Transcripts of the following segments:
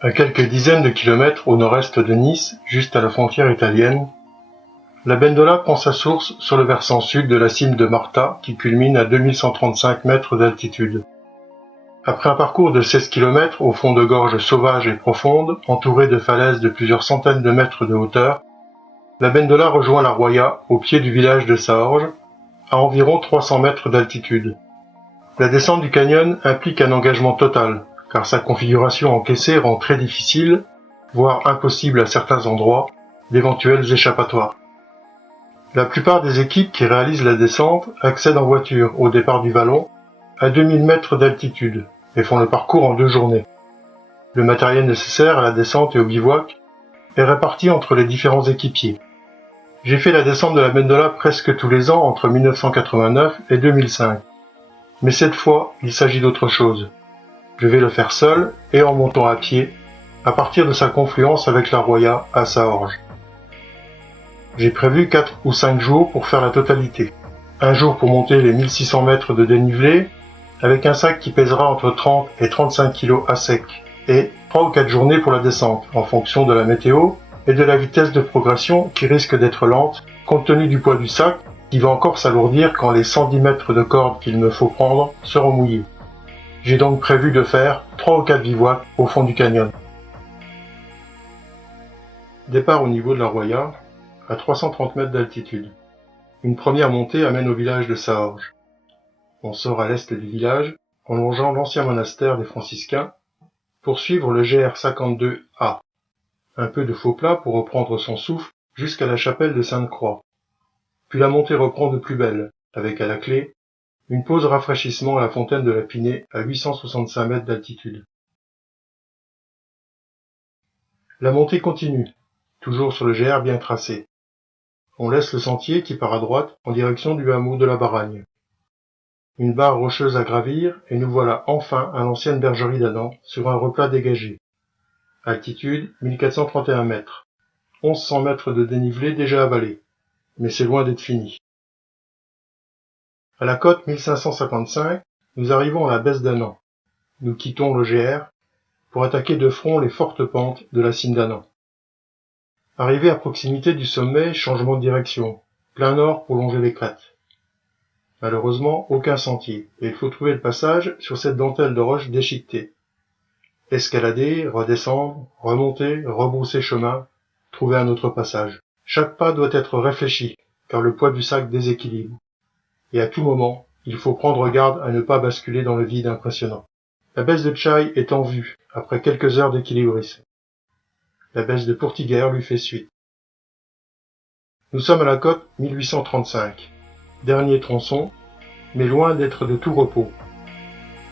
À quelques dizaines de kilomètres au nord-est de Nice, juste à la frontière italienne, la Bendola prend sa source sur le versant sud de la cime de Marta qui culmine à 2135 mètres d'altitude. Après un parcours de 16 kilomètres au fond de gorges sauvages et profondes, entourées de falaises de plusieurs centaines de mètres de hauteur, la Bendola rejoint la Roya au pied du village de Saorge, à environ 300 mètres d'altitude. La descente du canyon implique un engagement total, car sa configuration encaissée rend très difficile, voire impossible à certains endroits, d'éventuels échappatoires. La plupart des équipes qui réalisent la descente accèdent en voiture au départ du vallon à 2000 mètres d'altitude et font le parcours en 2 journées. Le matériel nécessaire à la descente et au bivouac est réparti entre les différents équipiers. J'ai fait la descente de la Bendola presque tous les ans entre 1989 et 2005. Mais cette fois, il s'agit d'autre chose. Je vais le faire seul et en montant à pied, à partir de sa confluence avec la Roya à Saorge. J'ai prévu 4 ou 5 jours pour faire la totalité. Un jour pour monter les 1600 mètres de dénivelé, avec un sac qui pèsera entre 30 et 35 kg à sec, et 3 ou 4 journées pour la descente, en fonction de la météo et de la vitesse de progression qui risque d'être lente, compte tenu du poids du sac, qui va encore s'alourdir quand les 110 mètres de corde qu'il me faut prendre seront mouillés. J'ai donc prévu de faire 3 ou 4 bivouacs au fond du canyon. Départ au niveau de la Roya, à 330 mètres d'altitude. Une première montée amène au village de Saorge. On sort à l'est du village, en longeant l'ancien monastère des franciscains, pour suivre le GR 52A. Un peu de faux plat pour reprendre son souffle jusqu'à la chapelle de Sainte-Croix. Puis la montée reprend de plus belle, avec à la clé une pause rafraîchissement à la fontaine de la Pinée à 865 mètres d'altitude. La montée continue, toujours sur le GR bien tracé. On laisse le sentier qui part à droite en direction du hameau de la Baragne. Une barre rocheuse à gravir et nous voilà enfin à l'ancienne bergerie d'Adam sur un replat dégagé. Altitude 1431 mètres. 1100 mètres de dénivelé déjà avalé, mais c'est loin d'être fini. À la côte 1555, nous arrivons à la baisse d'Anan. Nous quittons le GR pour attaquer de front les fortes pentes de la cime d'Anan. Arrivé à proximité du sommet, changement de direction, plein nord pour longer les crêtes. Malheureusement, aucun sentier, et il faut trouver le passage sur cette dentelle de roche déchiquetée. Escalader, redescendre, remonter, rebrousser chemin, trouver un autre passage. Chaque pas doit être réfléchi, car le poids du sac déséquilibre. Et à tout moment, il faut prendre garde à ne pas basculer dans le vide impressionnant. La baisse de Tchaï est en vue, après quelques heures d'équilibrisme. La baisse de Pourtiguère lui fait suite. Nous sommes à la côte 1835. Dernier tronçon, mais loin d'être de tout repos.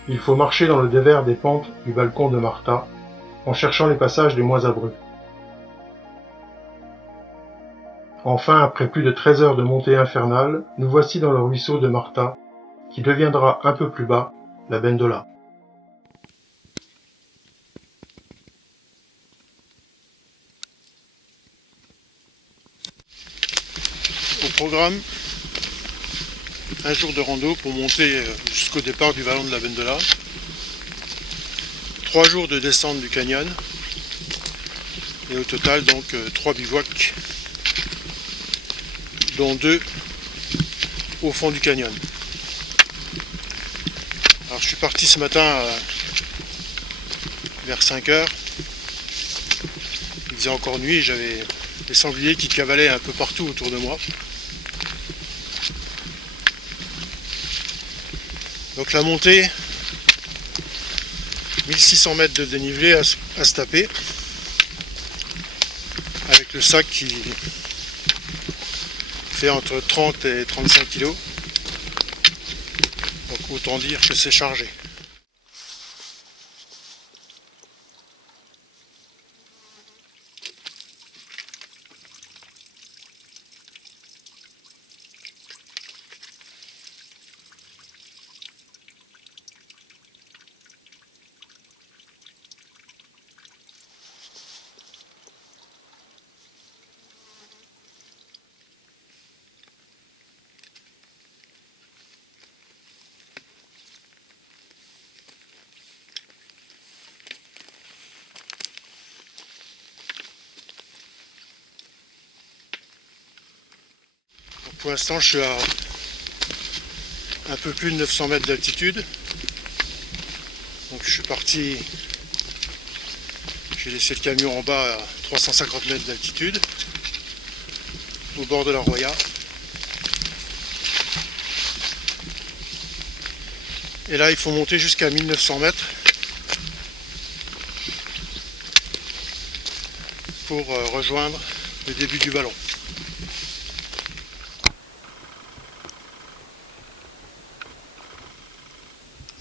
Il faut marcher dans le dévers des pentes du balcon de Marta, en cherchant les passages les moins abrupts. Enfin, après plus de 13 heures de montée infernale, nous voici dans le ruisseau de Marta, qui deviendra un peu plus bas la Bendola. Au programme, un jour de rando pour monter jusqu'au départ du vallon de la Bendola, 3 jours de descente du canyon, et au total donc 3 bivouacs, dont 2 au fond du canyon. Alors je suis parti ce matin vers 5 heures. Il faisait encore nuit, j'avais des sangliers qui cavalaient un peu partout autour de moi. Donc la montée, 1600 mètres de dénivelé à se taper, avec le sac qui fait entre 30 et 35 kg. Donc autant dire que c'est chargé. Pour l'instant je suis à un peu plus de 900 mètres d'altitude. Donc je suis parti, j'ai laissé le camion en bas à 350 mètres d'altitude, au bord de la Roya. Et là il faut monter jusqu'à 1900 mètres pour rejoindre le début du vallon.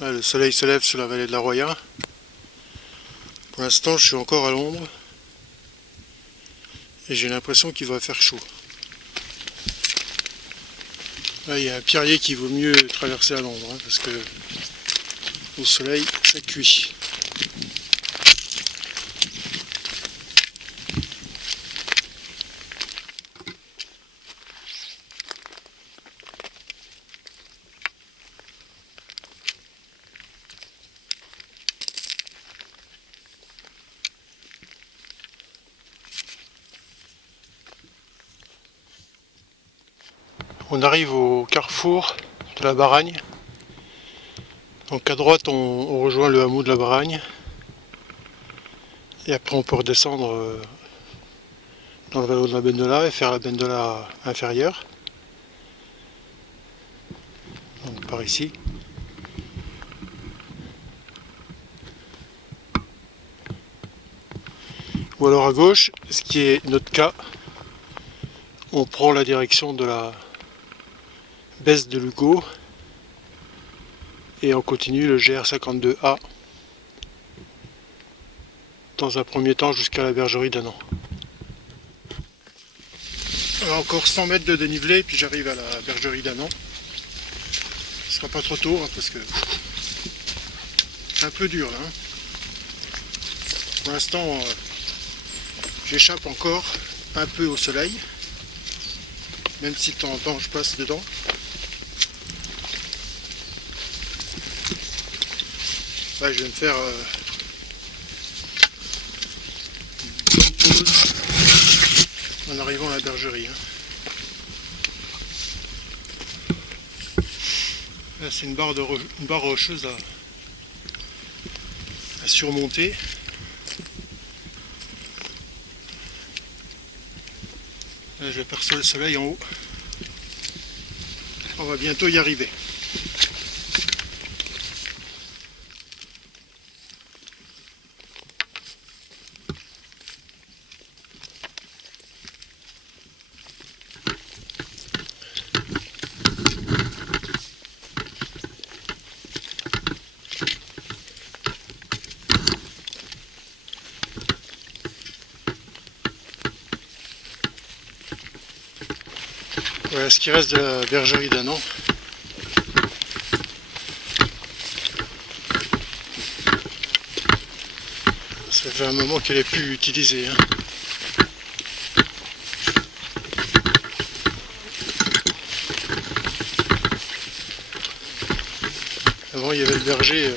Là, le soleil se lève sur la vallée de la Roya. Pour l'instant je suis encore à l'ombre et j'ai l'impression qu'il va faire chaud. Là il y a un pierrier qui vaut mieux traverser à l'ombre, hein, parce que au soleil ça cuit. On arrive au carrefour de la Baragne. Donc à droite on rejoint le hameau de la Baragne. Et après on peut redescendre dans le vallon de la Bendola et faire la Bendola inférieure. Donc par ici. Ou alors à gauche, ce qui est notre cas, on prend la direction de la baisse de Lugo et on continue le GR52A dans un premier temps jusqu'à la bergerie d'Annan. Encore 100 mètres de dénivelé puis j'arrive à la bergerie d'Annan. Ce sera pas trop tôt, hein, parce que c'est un peu dur là. Hein. Pour l'instant j'échappe encore un peu au soleil, même si de temps en temps je passe dedans. Là je vais me faire une pause en arrivant à la bergerie. Hein. Là c'est une barre rocheuse à surmonter. Là, je perçois le soleil en haut. On va bientôt y arriver. Voilà ce qui reste de la bergerie d'Annan. Ça fait un moment qu'elle est plus utilisée. Hein. Avant il y avait le berger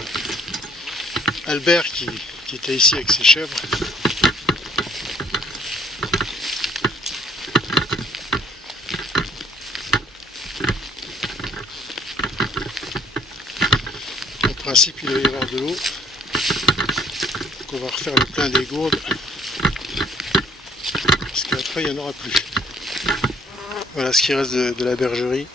Albert qui était ici avec ses chèvres. En principe il doit y avoir de l'eau. Donc on va refaire le plein des gourdes. Parce qu'après il n'y en aura plus. Voilà ce qui reste de la bergerie.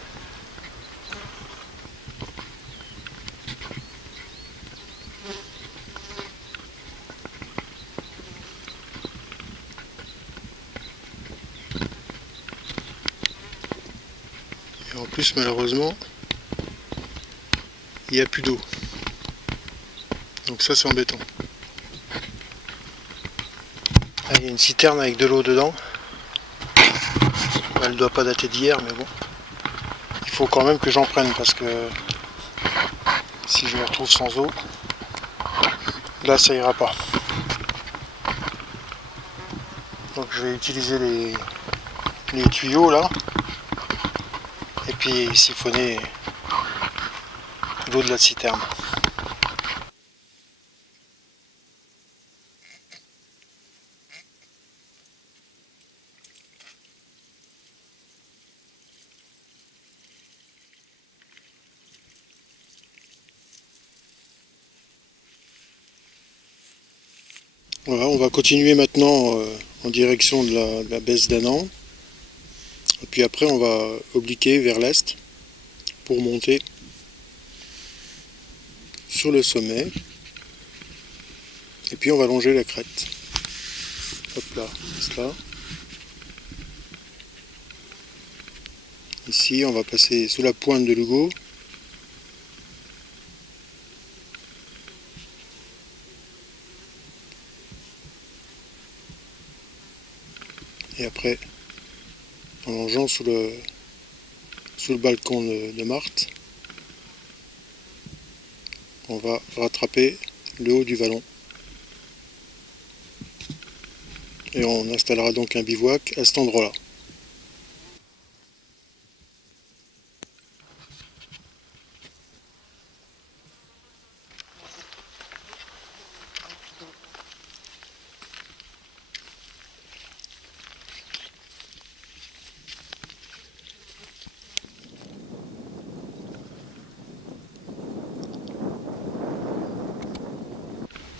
Et en plus malheureusement il n'y a plus d'eau. Donc ça c'est embêtant. Ah, il y a une citerne avec de l'eau dedans. Elle ne doit pas dater d'hier mais bon. Il faut quand même que j'en prenne parce que si je me retrouve sans eau, là ça ira pas. Donc je vais utiliser les tuyaux là et puis siphonner l'eau de la citerne. Voilà, on va continuer maintenant en direction de la baisse d'Annan. Et puis après on va obliquer vers l'est pour monter sur le sommet. Et puis on va longer la crête. Hop là, c'est là. Ici on va passer sous la pointe de Lugo. Et après, en longeant sous le balcon de Marthe, on va rattraper le haut du vallon. Et on installera donc un bivouac à cet endroit-là.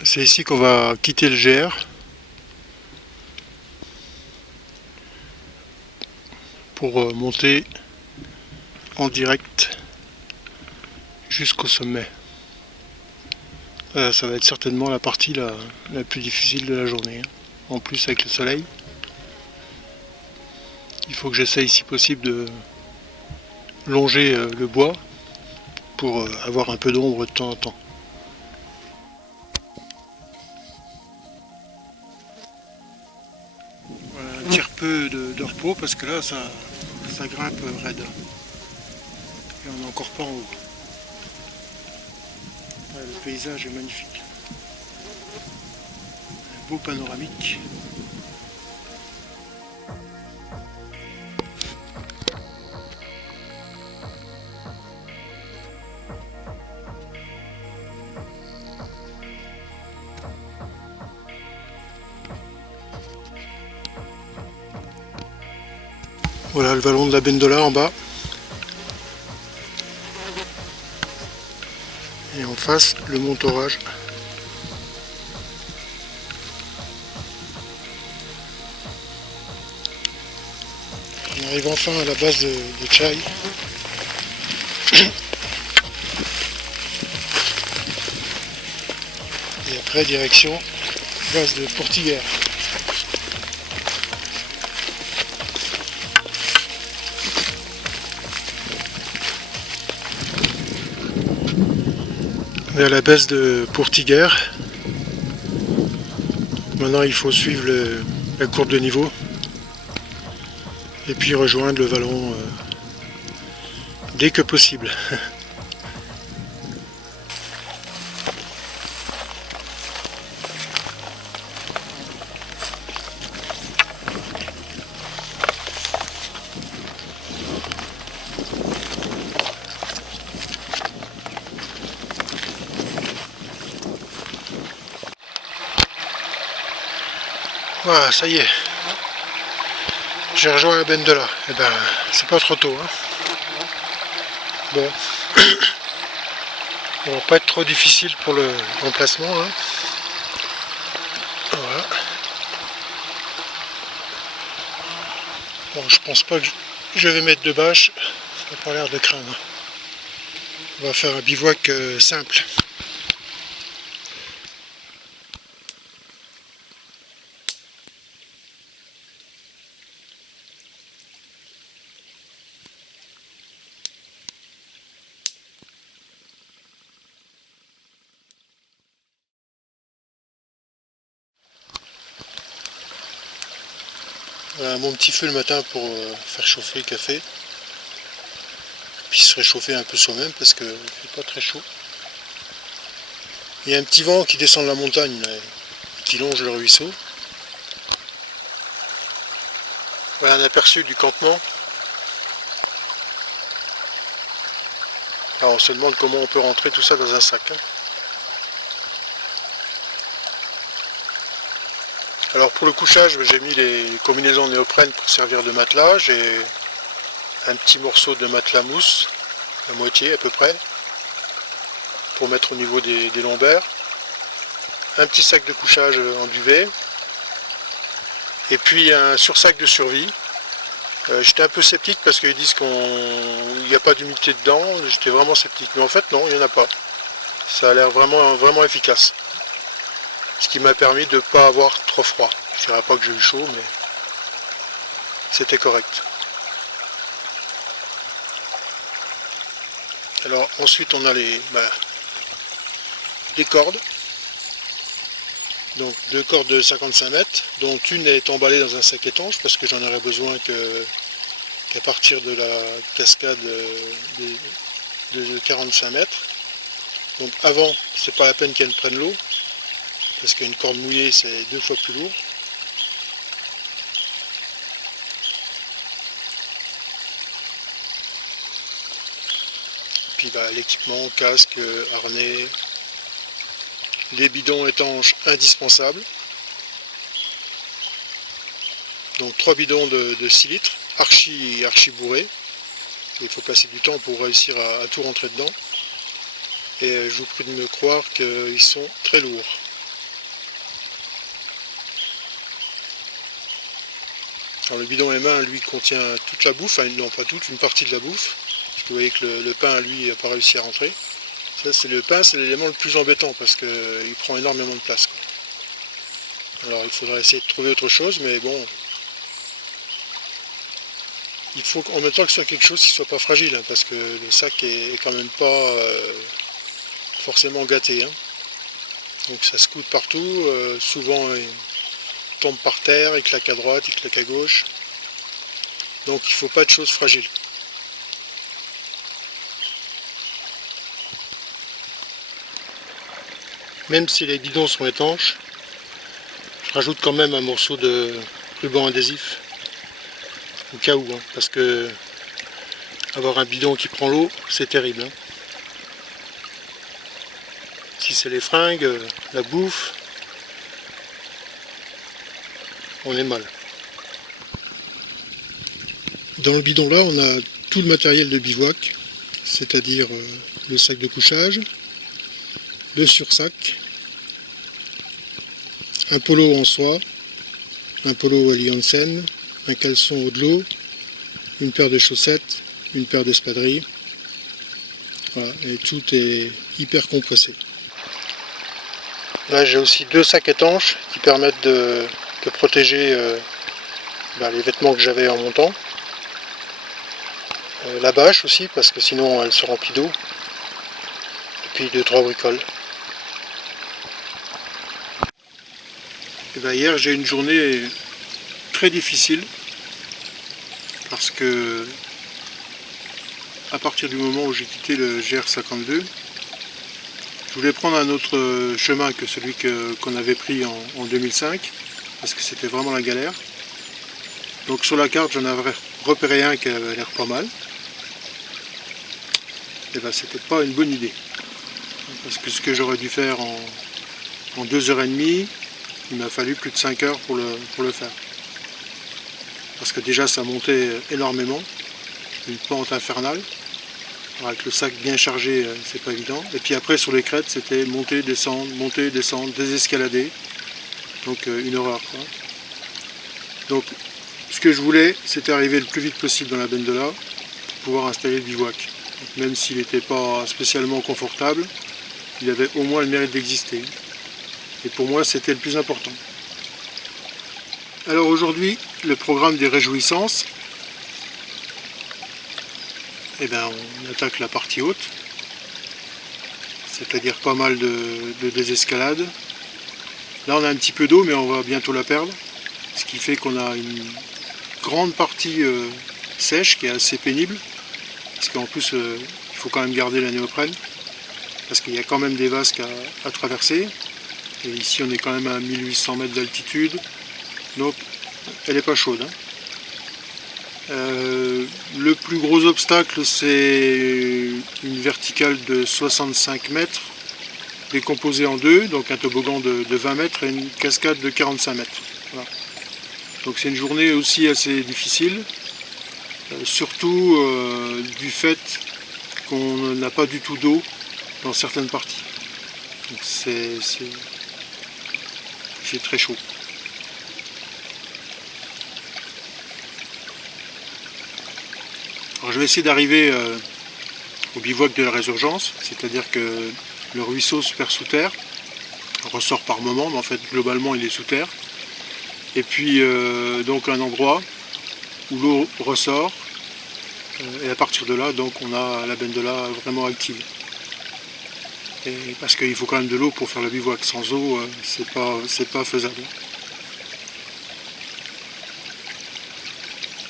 C'est ici qu'on va quitter le GR pour monter en direct jusqu'au sommet. Ça va être certainement la partie la plus difficile de la journée. En plus avec le soleil, il faut que j'essaye si possible de longer le bois pour avoir un peu d'ombre de temps en temps. Voilà, un petit peu de repos parce que là ça grimpe raide. Et on n'est encore pas en haut. Ouais, le paysage est magnifique. Un beau panoramique. Voilà le vallon de la Bendola en bas. Et en face, le Mont Orage. On arrive enfin à la base de Tchai. Et après, direction base de Portiguère. On est à la base de Portiguère. Maintenant, il faut suivre la courbe de niveau et puis rejoindre le vallon dès que possible. Voilà, ça y est. J'ai rejoint la Bendola. Eh ben, c'est pas trop tôt. Hein. Bon. Ça va pas être trop difficile pour le remplacement. Hein. Voilà. Bon, je pense pas que je vais mettre de bâche. Ça n'a pas l'air de craindre. On va faire un bivouac simple. Voilà, mon petit feu le matin pour faire chauffer le café. Puis se réchauffer un peu soi-même parce qu'il ne fait pas très chaud. Il y a un petit vent qui descend de la montagne là, qui longe le ruisseau. Voilà un aperçu du campement. Alors on se demande comment on peut rentrer tout ça dans un sac. Hein. Alors pour le couchage, j'ai mis les combinaisons néoprène pour servir de matelas. J'ai un petit morceau de matelas mousse, la moitié à peu près, pour mettre au niveau des lombaires. un petit sac de couchage en duvet, et puis un sursac de survie. J'étais un peu sceptique parce qu'ils disent qu'il n'y a pas d'humidité dedans, j'étais vraiment sceptique, mais en fait non, il n'y en a pas. Ça a l'air vraiment, vraiment efficace. Ce qui m'a permis de ne pas avoir trop froid. Je ne dirais pas que j'ai eu chaud, mais c'était correct. Alors ensuite on a les cordes. Donc 2 cordes de 55 mètres, dont une est emballée dans un sac étanche parce que j'en aurais besoin qu'à partir de la cascade de 45 mètres. Donc avant, c'est pas la peine qu'elle prenne l'eau, parce qu'une corde mouillée c'est 2 fois plus lourd. Puis l'équipement, casque, harnais, les bidons étanches indispensables. Donc 3 bidons de 6 litres, archi bourrés. Il faut passer du temps pour réussir à tout rentrer dedans. Et je vous prie de me croire qu'ils sont très lourds. Alors le bidon M1 lui contient toute la bouffe, non pas toute, une partie de la bouffe. Parce que vous voyez que le pain lui n'a pas réussi à rentrer. Ça, le pain, c'est l'élément le plus embêtant parce qu'il prend énormément de place, quoi. Alors il faudra essayer de trouver autre chose, mais bon, il faut en même temps que ce soit quelque chose qui ne soit pas fragile, hein, parce que le sac est quand même pas forcément gâté, hein. Donc ça se coude partout, souvent il tombe par terre, il claque à droite, il claque à gauche. Donc il ne faut pas de choses fragiles. Même si les bidons sont étanches, je rajoute quand même un morceau de ruban adhésif au cas où, hein, parce que avoir un bidon qui prend l'eau, c'est terrible, hein. Si c'est les fringues, la bouffe, on est mal. Dans le bidon là, on a tout le matériel de bivouac, c'est-à-dire le sac de couchage, le sursac, un polo en soie, un polo à Liansen, un caleçon haut de l'eau, une paire de chaussettes, une paire d'espadrilles. Voilà, et tout est hyper compressé. Là j'ai aussi 2 sacs étanches qui permettent de protéger les vêtements que j'avais en montant. La bâche aussi, parce que sinon elle se remplit d'eau. Et puis 2-3 bricoles. Et hier j'ai eu une journée très difficile parce que à partir du moment où j'ai quitté le GR52, je voulais prendre un autre chemin que celui qu'on avait pris en 2005 parce que c'était vraiment la galère. Donc sur la carte j'en avais repéré un qui avait l'air pas mal. Et c'était pas une bonne idée parce que ce que j'aurais dû faire en 2h30, il m'a fallu plus de 5 heures pour le faire. Parce que déjà ça montait énormément, une pente infernale. Alors avec le sac bien chargé, c'est pas évident. Et puis après sur les crêtes, c'était monter, descendre, désescalader. Donc une horreur, quoi. Donc ce que je voulais, c'était arriver le plus vite possible dans la Bendola pour pouvoir installer le bivouac. Donc, même s'il n'était pas spécialement confortable, il avait au moins le mérite d'exister. Et pour moi, c'était le plus important. Alors aujourd'hui, le programme des réjouissances, on attaque la partie haute, c'est-à-dire pas mal de désescalade. Là, on a un petit peu d'eau, mais on va bientôt la perdre, ce qui fait qu'on a une grande partie sèche qui est assez pénible, parce qu'en plus, il faut quand même garder la néoprène, parce qu'il y a quand même des vasques à traverser. Et ici on est quand même à 1800 mètres d'altitude, donc elle n'est pas chaude, hein. Le plus gros obstacle c'est une verticale de 65 mètres décomposée en deux, donc un toboggan de 20 mètres et une cascade de 45 mètres. Voilà. Donc c'est une journée aussi assez difficile, surtout du fait qu'on n'a pas du tout d'eau dans certaines parties. Donc fait très chaud. Alors je vais essayer d'arriver au bivouac de la résurgence, c'est-à-dire que le ruisseau se perd sous terre, ressort par moment, mais en fait globalement il est sous terre. Et puis donc un endroit où l'eau ressort, et à partir de là donc on a la bendola vraiment active. Et parce qu'il faut quand même de l'eau pour faire le bivouac, sans eau c'est pas faisable.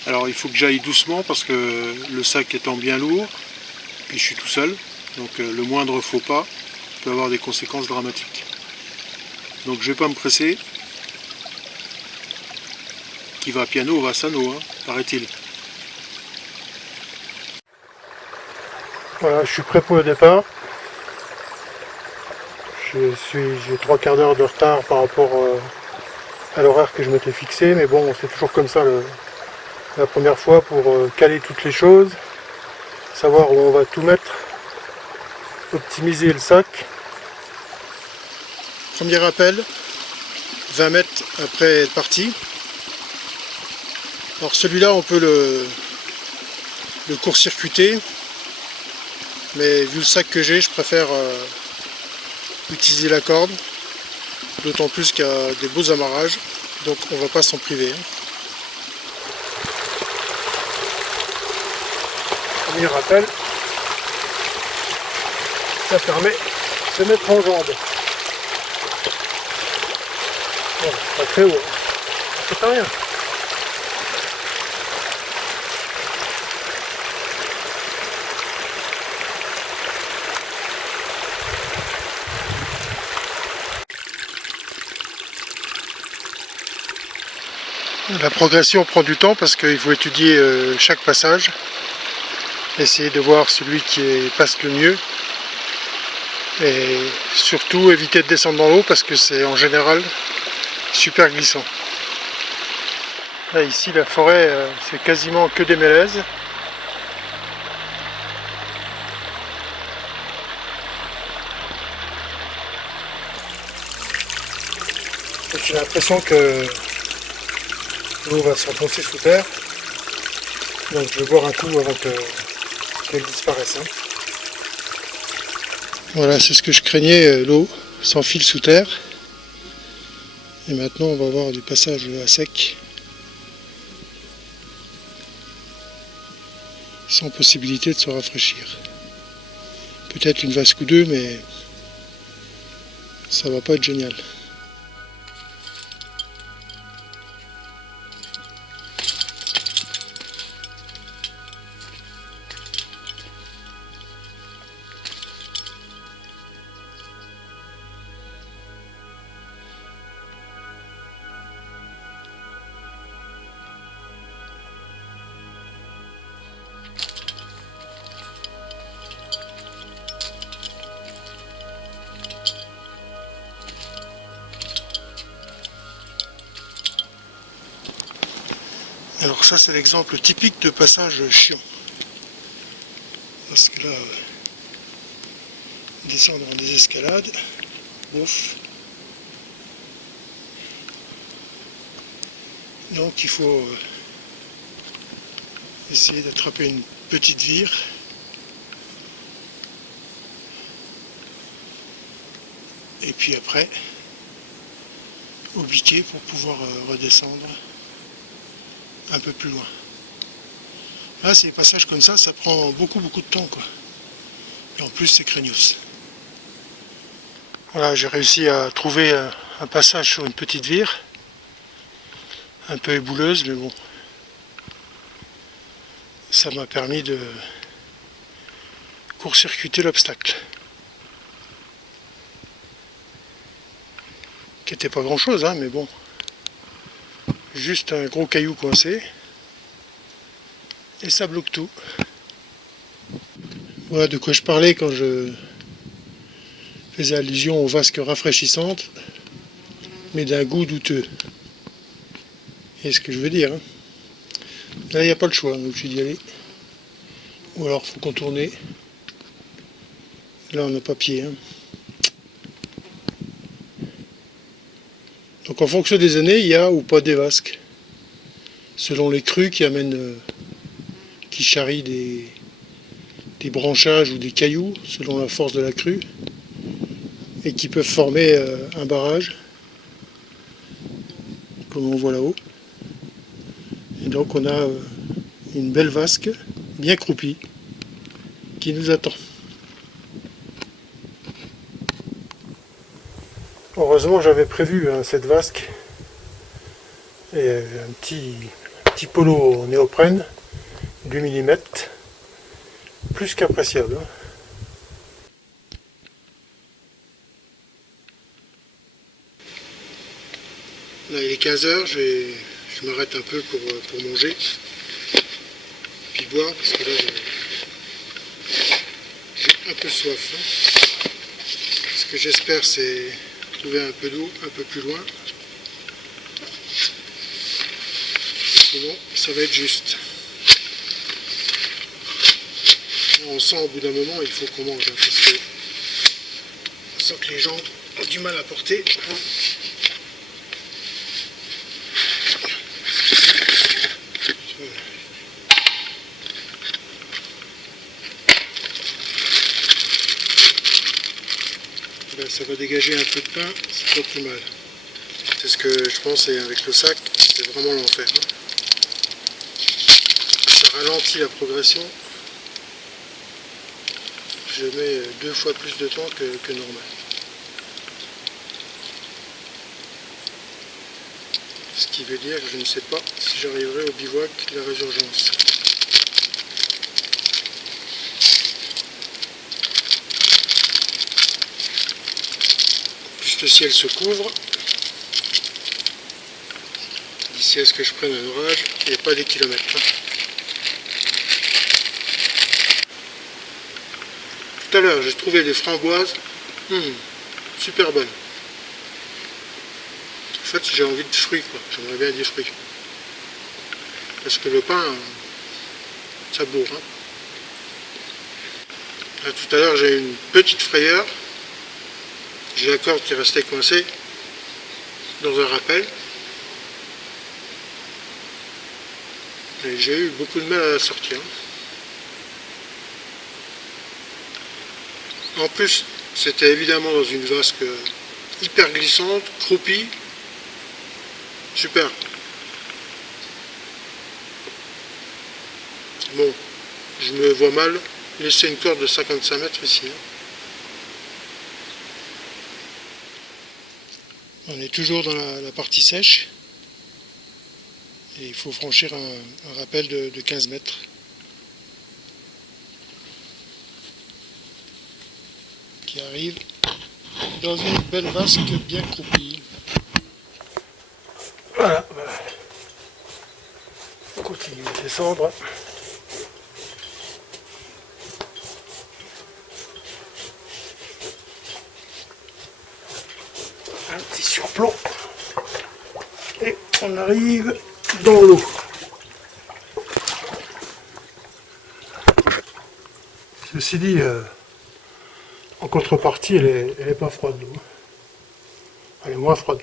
Alors il faut que j'aille doucement parce que le sac étant bien lourd, puis je suis tout seul, donc le moindre faux pas peut avoir des conséquences dramatiques. Donc je vais pas me presser. Qui va piano va sano, hein, paraît-il. Voilà, je suis prêt pour le départ. J'ai 3/4 d'heure de retard par rapport à l'horaire que je m'étais fixé, mais bon, c'est toujours comme ça la première fois pour caler toutes les choses, savoir où on va tout mettre, optimiser le sac. Premier appel, 20 mètres après être parti. Alors celui-là, on peut le court-circuiter, mais vu le sac que j'ai, je préfère utiliser la corde, d'autant plus qu'il y a des beaux amarrages, donc on va pas s'en priver. Premier rappel, ça permet de se mettre en jambe. Bon, pas très haut, ça fait rien. La progression prend du temps parce qu'il faut étudier chaque passage, essayer de voir celui qui passe le mieux et surtout éviter de descendre dans l'eau parce que c'est en général super glissant. Là ici la forêt c'est quasiment que des mélèzes. J'ai l'impression que l'eau va s'enfoncer sous terre, donc je vais boire un coup avant qu'elle disparaisse. Voilà, c'est ce que je craignais, l'eau s'enfile sous terre. Et maintenant on va avoir du passage à sec, sans possibilité de se rafraîchir. Peut-être une vasque ou deux, mais ça va pas être génial. Alors ça c'est l'exemple typique de passage chiant. Parce que là, descendre dans des escalades, ouf. Donc il faut essayer d'attraper une petite vire. Et puis après, obliquer pour pouvoir redescendre un peu plus loin. Là, c'est des passages comme ça prend beaucoup de temps, quoi. Et en plus, c'est craignos. Voilà, j'ai réussi à trouver un passage sur une petite vire, un peu ébouleuse, mais bon, ça m'a permis de court-circuiter l'obstacle. Qui n'était pas grand-chose, hein, mais bon. Juste un gros caillou coincé et ça bloque tout. Voilà de quoi je parlais quand je faisais allusion aux vasques rafraîchissantes, mais d'un goût douteux. Et ce que je veux dire, hein. Là il n'y a pas le choix, on est obligé d'y aller. Ou alors il faut contourner. Là on n'a pas pied, hein. Donc en fonction des années, il y a ou pas des vasques. Selon les crues qui charrient des branchages ou des cailloux, selon la force de la crue, et qui peuvent former un barrage, comme on voit là-haut. Et donc on a une belle vasque, bien croupie, qui nous attend. Heureusement j'avais prévu cette vasque et un petit polo en néoprène du millimètre, plus qu'appréciable. Là il est 15h, je m'arrête un peu pour manger, puis boire, parce que là j'ai un peu soif. Ce que j'espère c'est trouver un peu d'eau un peu plus loin. Sinon, ça va être juste. On sent au bout d'un moment, il faut qu'on mange, parce que on sent que les gens ont du mal à porter. Là, ça va dégager un peu de pain, c'est pas plus mal. C'est ce que je pense, et avec le sac, c'est vraiment l'enfer. Ça ralentit la progression. Je mets 2 fois plus de temps que normal. Ce qui veut dire que je ne sais pas si j'arriverai au bivouac de la résurgence. Plus le ciel se couvre. D'ici à ce que je prenne un orage, il n'y a pas des kilomètres. Tout à l'heure, j'ai trouvé des framboises. Super bonnes. En fait, j'ai envie de fruits, quoi. J'aimerais bien des fruits. Parce que le pain, ça bourre. Là, tout à l'heure, j'ai eu une petite frayeur. J'ai la corde qui restait coincée dans un rappel. Et j'ai eu beaucoup de mal à la sortir. En plus, c'était évidemment dans une vasque hyper glissante, croupie. Super. Bon, je me vois mal laisser une corde de 55 mètres ici. On est toujours dans la partie sèche. Et il faut franchir un rappel de 15 mètres. Qui arrive dans une belle vasque bien croupie. Voilà. On continue de descendre. Un petit surplomb. Et on arrive dans l'eau. Ceci dit, en contrepartie, elle est pas froide, l'eau. Elle est moins froide.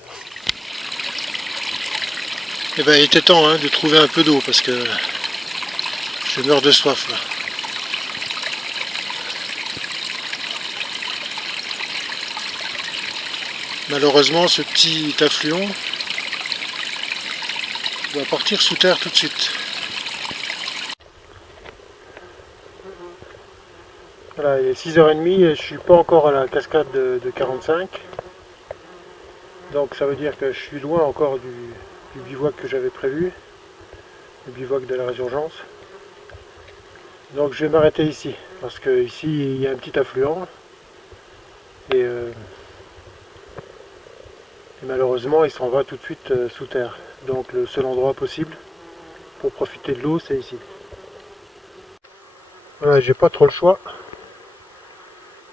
Eh ben, il était temps de trouver un peu d'eau parce que je meurs de soif là. Malheureusement, ce petit affluent va partir sous terre tout de suite. Voilà, il est 6h30 et je suis pas encore à la cascade de 45. Donc ça veut dire que je suis loin encore du bivouac que j'avais prévu, le bivouac de la résurgence. Donc je vais m'arrêter ici, parce que ici il y a un petit affluent et malheureusement il s'en va tout de suite sous terre. Donc le seul endroit possible pour profiter de l'eau c'est ici. Voilà, j'ai pas trop le choix.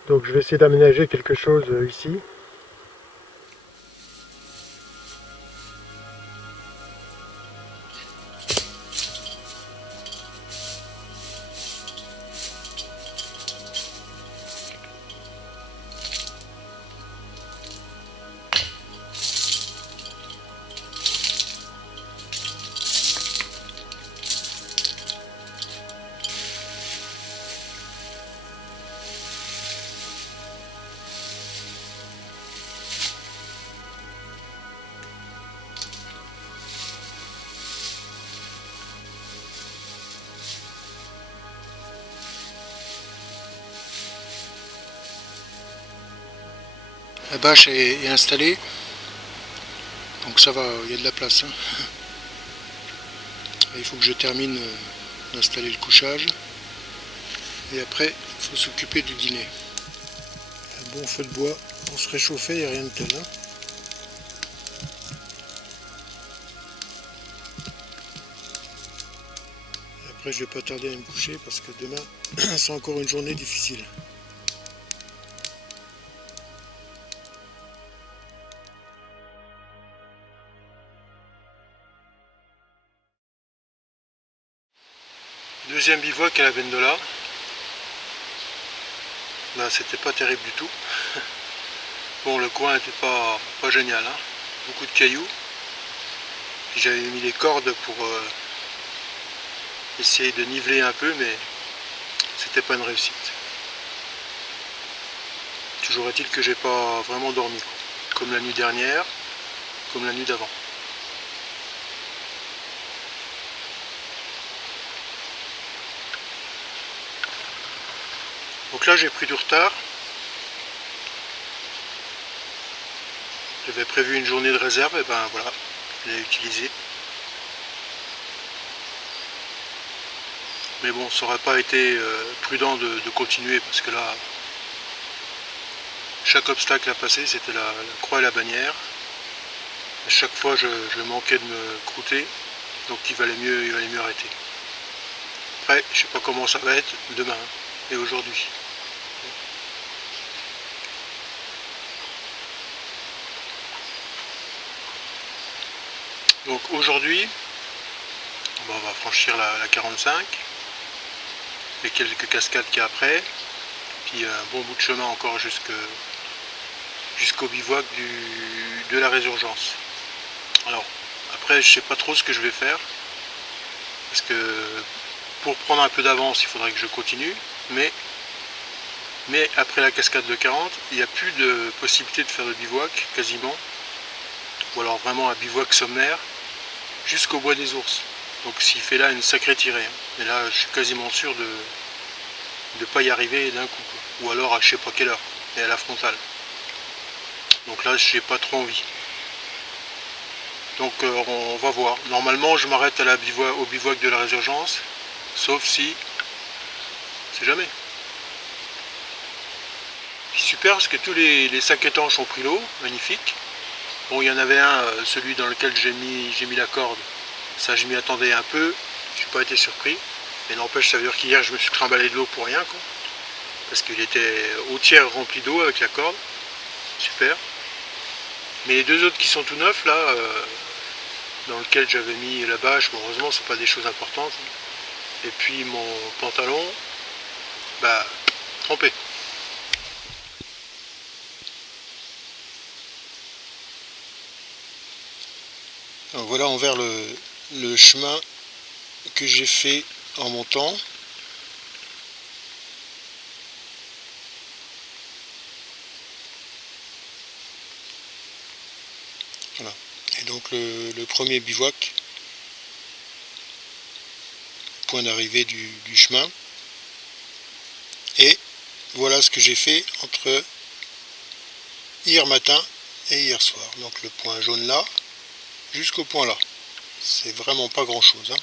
Donc je vais essayer d'aménager quelque chose ici. La bâche est installée, donc ça va, il y a de la place. Hein. Il faut que je termine d'installer le couchage. Et après, il faut s'occuper du dîner. Un bon feu de bois pour se réchauffer, il n'y a rien de tel. Hein. Et après, je vais pas tarder à me coucher parce que demain, c'est encore une journée difficile. Deuxième bivouac à la Bendola. Là, c'était pas terrible du tout. Bon, le coin n'était pas génial, hein. Beaucoup de cailloux. Puis j'avais mis les cordes pour essayer de niveler un peu, mais c'était pas une réussite. Toujours est-il que j'ai pas vraiment dormi, quoi. Comme la nuit dernière, comme la nuit d'avant. Donc là, j'ai pris du retard. J'avais prévu une journée de réserve, et ben voilà, je l'ai utilisée. Mais bon, ça aurait pas été prudent de continuer parce que là, chaque obstacle à passer, c'était la croix et la bannière. À chaque fois, je manquais de me croûter, donc il valait mieux arrêter. Après, je sais pas comment ça va être demain et aujourd'hui. Donc aujourd'hui, bon, on va franchir la 45, les quelques cascades qu'il y a après, puis un bon bout de chemin encore jusqu'au bivouac de la résurgence. Alors après, je sais pas trop ce que je vais faire, parce que pour prendre un peu d'avance, il faudrait que je continue, mais après la cascade de 40, il n'y a plus de possibilité de faire de bivouac quasiment, ou alors vraiment un bivouac sommaire jusqu'au bois des ours. Donc s'il fait là une sacrée tirée, hein. Et là je suis quasiment sûr de ne pas y arriver d'un coup, quoi. Ou alors à je sais pas quelle heure, et à la frontale. Donc là j'ai pas trop envie. Donc on va voir. Normalement je m'arrête au bivouac de la résurgence, sauf si, c'est jamais. Puis super parce que tous les 5 étanches ont pris l'eau, magnifique. Bon, il y en avait un, celui dans lequel j'ai mis la corde. Ça, je m'y attendais un peu. Je n'ai pas été surpris. Mais n'empêche, ça veut dire qu'hier, je me suis trimballé de l'eau pour rien, quoi. Parce qu'il était au tiers rempli d'eau avec la corde. Super. Mais les deux autres qui sont tout neufs, là, dans lequel j'avais mis la bâche, bon, heureusement, c'est pas des choses importantes. Et puis mon pantalon, bah, trempé. Alors voilà envers le chemin que j'ai fait en montant. Voilà. Et donc le premier bivouac, point d'arrivée du chemin. Et voilà ce que j'ai fait entre hier matin et hier soir. Donc le point jaune là, jusqu'au point là. C'est vraiment pas grand chose, hein.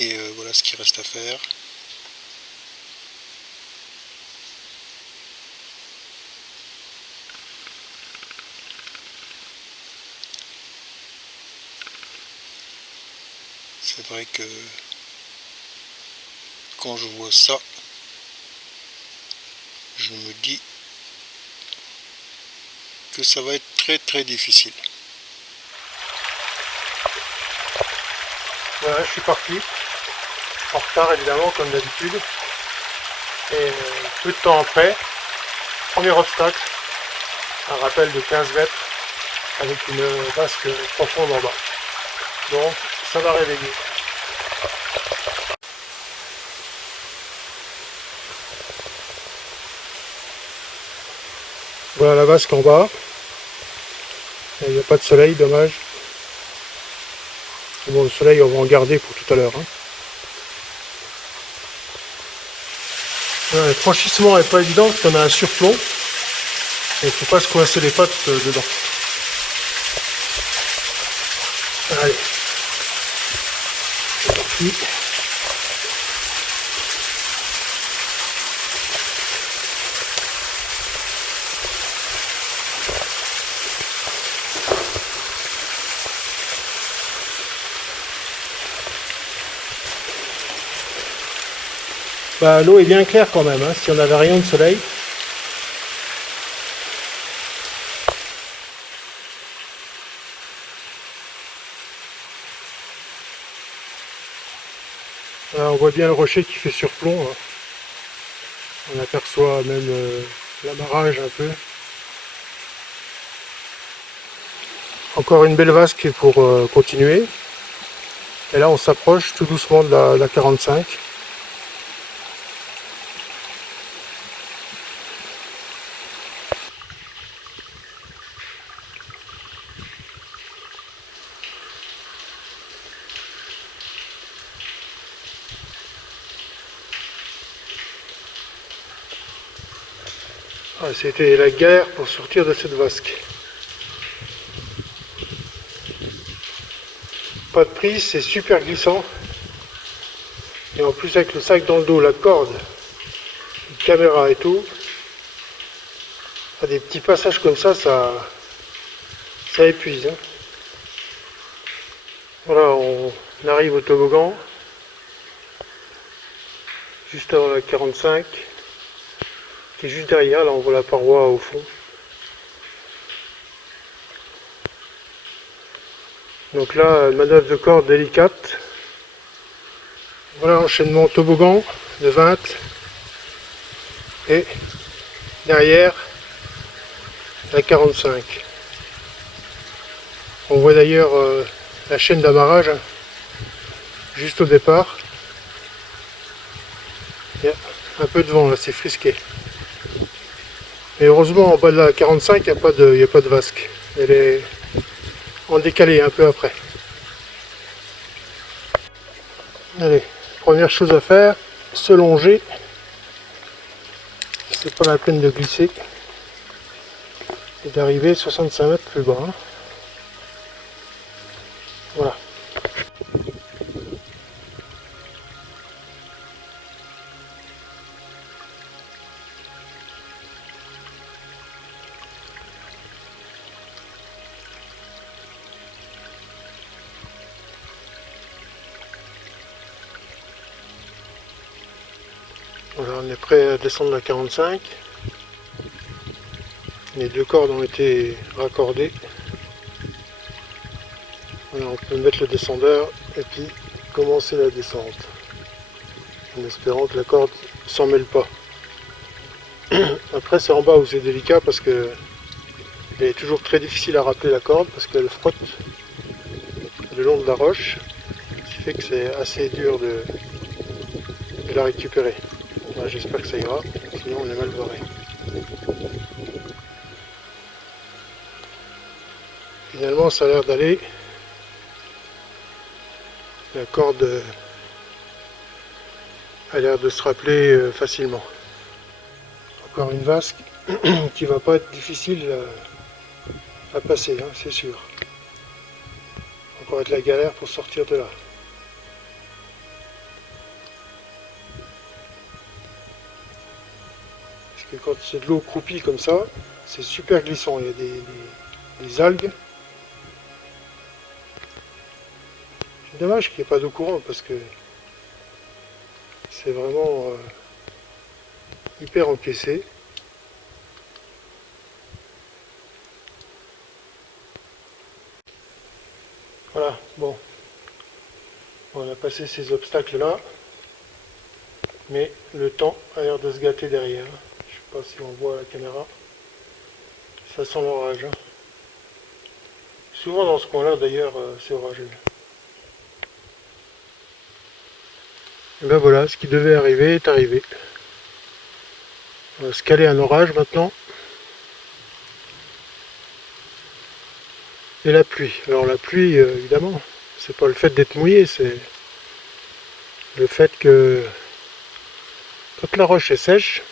Et voilà ce qu'il reste à faire. C'est vrai que quand je vois ça, je me dis que ça va être très très difficile. Voilà, je suis parti, en retard évidemment comme d'habitude, et peu de temps après, premier obstacle, un rappel de 15 mètres avec une vasque profonde en bas. Donc ça va réveiller. Voilà la vasque en bas, il n'y a pas de soleil, dommage. Bon, le soleil, on va en garder pour tout à l'heure, hein. Le franchissement n'est pas évident parce qu'on a un surplomb. il ne faut pas se coincer les pattes dedans. Allez, c'est parti. Bah, l'eau est bien claire quand même, hein, si on n'avait rien de soleil. Là, on voit bien le rocher qui fait surplomb. Hein. On aperçoit même l'amarrage un peu. Encore une belle vasque pour continuer. Et là on s'approche tout doucement de la 45. Ah, c'était la guerre pour sortir de cette vasque. Pas de prise, c'est super glissant. Et en plus avec le sac dans le dos, la corde, la caméra et tout, à des petits passages comme ça, ça épuise. Hein. Voilà, on arrive au toboggan, juste avant la 45, qui est juste derrière, là on voit la paroi au fond. Donc là, manœuvre de corde délicate. Voilà, enchaînement toboggan de 20. Et derrière, la 45. On voit d'ailleurs la chaîne d'amarrage hein, juste au départ. Il y a un peu de vent là, c'est frisqué. Mais heureusement, en bas de la 45, il n'y a pas de vasque. Elle est en décalé un peu après. Allez, première chose à faire, se longer. C'est pas la peine de glisser et d'arriver 65 mètres plus bas. Hein. Voilà. Voilà, on est prêt à descendre la 45. Les deux cordes ont été raccordées. Voilà, on peut mettre le descendeur et puis commencer la descente. En espérant que la corde s'en mêle pas. Après c'est en bas où c'est délicat parce que il est toujours très difficile à rappeler la corde parce qu'elle frotte le long de la roche. Ce qui fait que c'est assez dur de la récupérer. J'espère que ça ira, sinon on est mal barré. Finalement ça a l'air d'aller. La corde a l'air de se rappeler facilement. Encore une vasque qui va pas être difficile à passer, hein, c'est sûr. Encore être la galère pour sortir de là. Parce que quand c'est de l'eau croupie comme ça, c'est super glissant. Il y a des algues. C'est dommage qu'il n'y ait pas d'eau courante parce que c'est vraiment hyper encaissé. Voilà, bon. On a passé ces obstacles là. Mais le temps a l'air de se gâter derrière. Je sais pas si on voit à la caméra. Ça sent l'orage. Hein. Souvent dans ce coin-là d'ailleurs, c'est orageux. Et ben voilà, ce qui devait arriver est arrivé. On va se caler un orage maintenant. Et la pluie. Alors la pluie, évidemment, c'est pas le fait d'être mouillé, c'est le fait que quand la roche est sèche,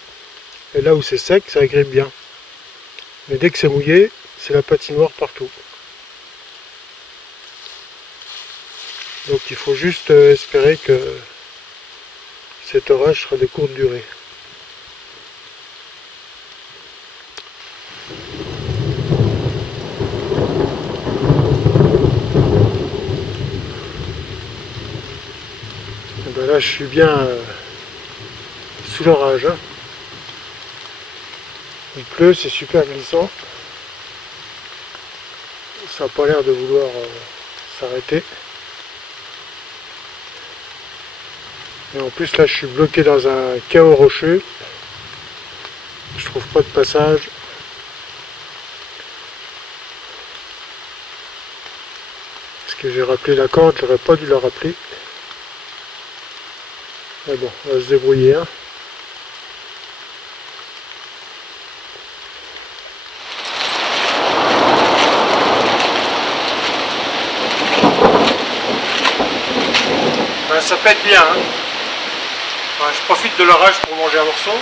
et là où c'est sec, ça agrippe bien. Mais dès que c'est mouillé, c'est la patinoire partout. Donc il faut juste espérer que cet orage sera de courte durée. Et ben là je suis bien sous l'orage. Hein. Il pleut, c'est super glissant. Ça n'a pas l'air de vouloir s'arrêter. Et en plus là je suis bloqué dans un chaos rocheux. Je trouve pas de passage. Parce que j'ai rappelé la corde, j'aurais pas dû la rappeler. Mais bon, on va se débrouiller. Hein. Ben, ça pète bien. Hein. Ouais, je profite de l'orage pour manger un morceau.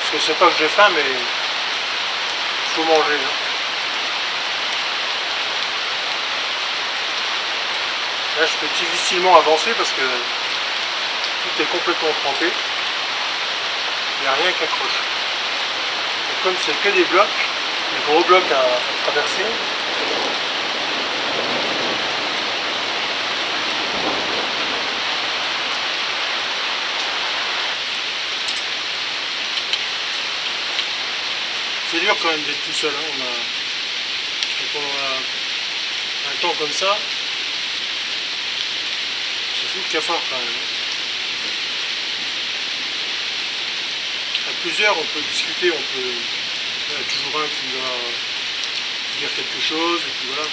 Parce que c'est pas que j'ai faim, mais il faut manger. Hein. Là, je peux difficilement avancer parce que tout est complètement trempé. Il n'y a rien qui accroche. Et comme c'est que des blocs, des gros blocs à traverser, c'est dur quand même d'être tout seul. Hein. Quand on a un temps comme ça, c'est fou le cafard quand même. À plusieurs, on peut discuter, on peut. Il y a toujours un qui va dire quelque chose, et puis voilà.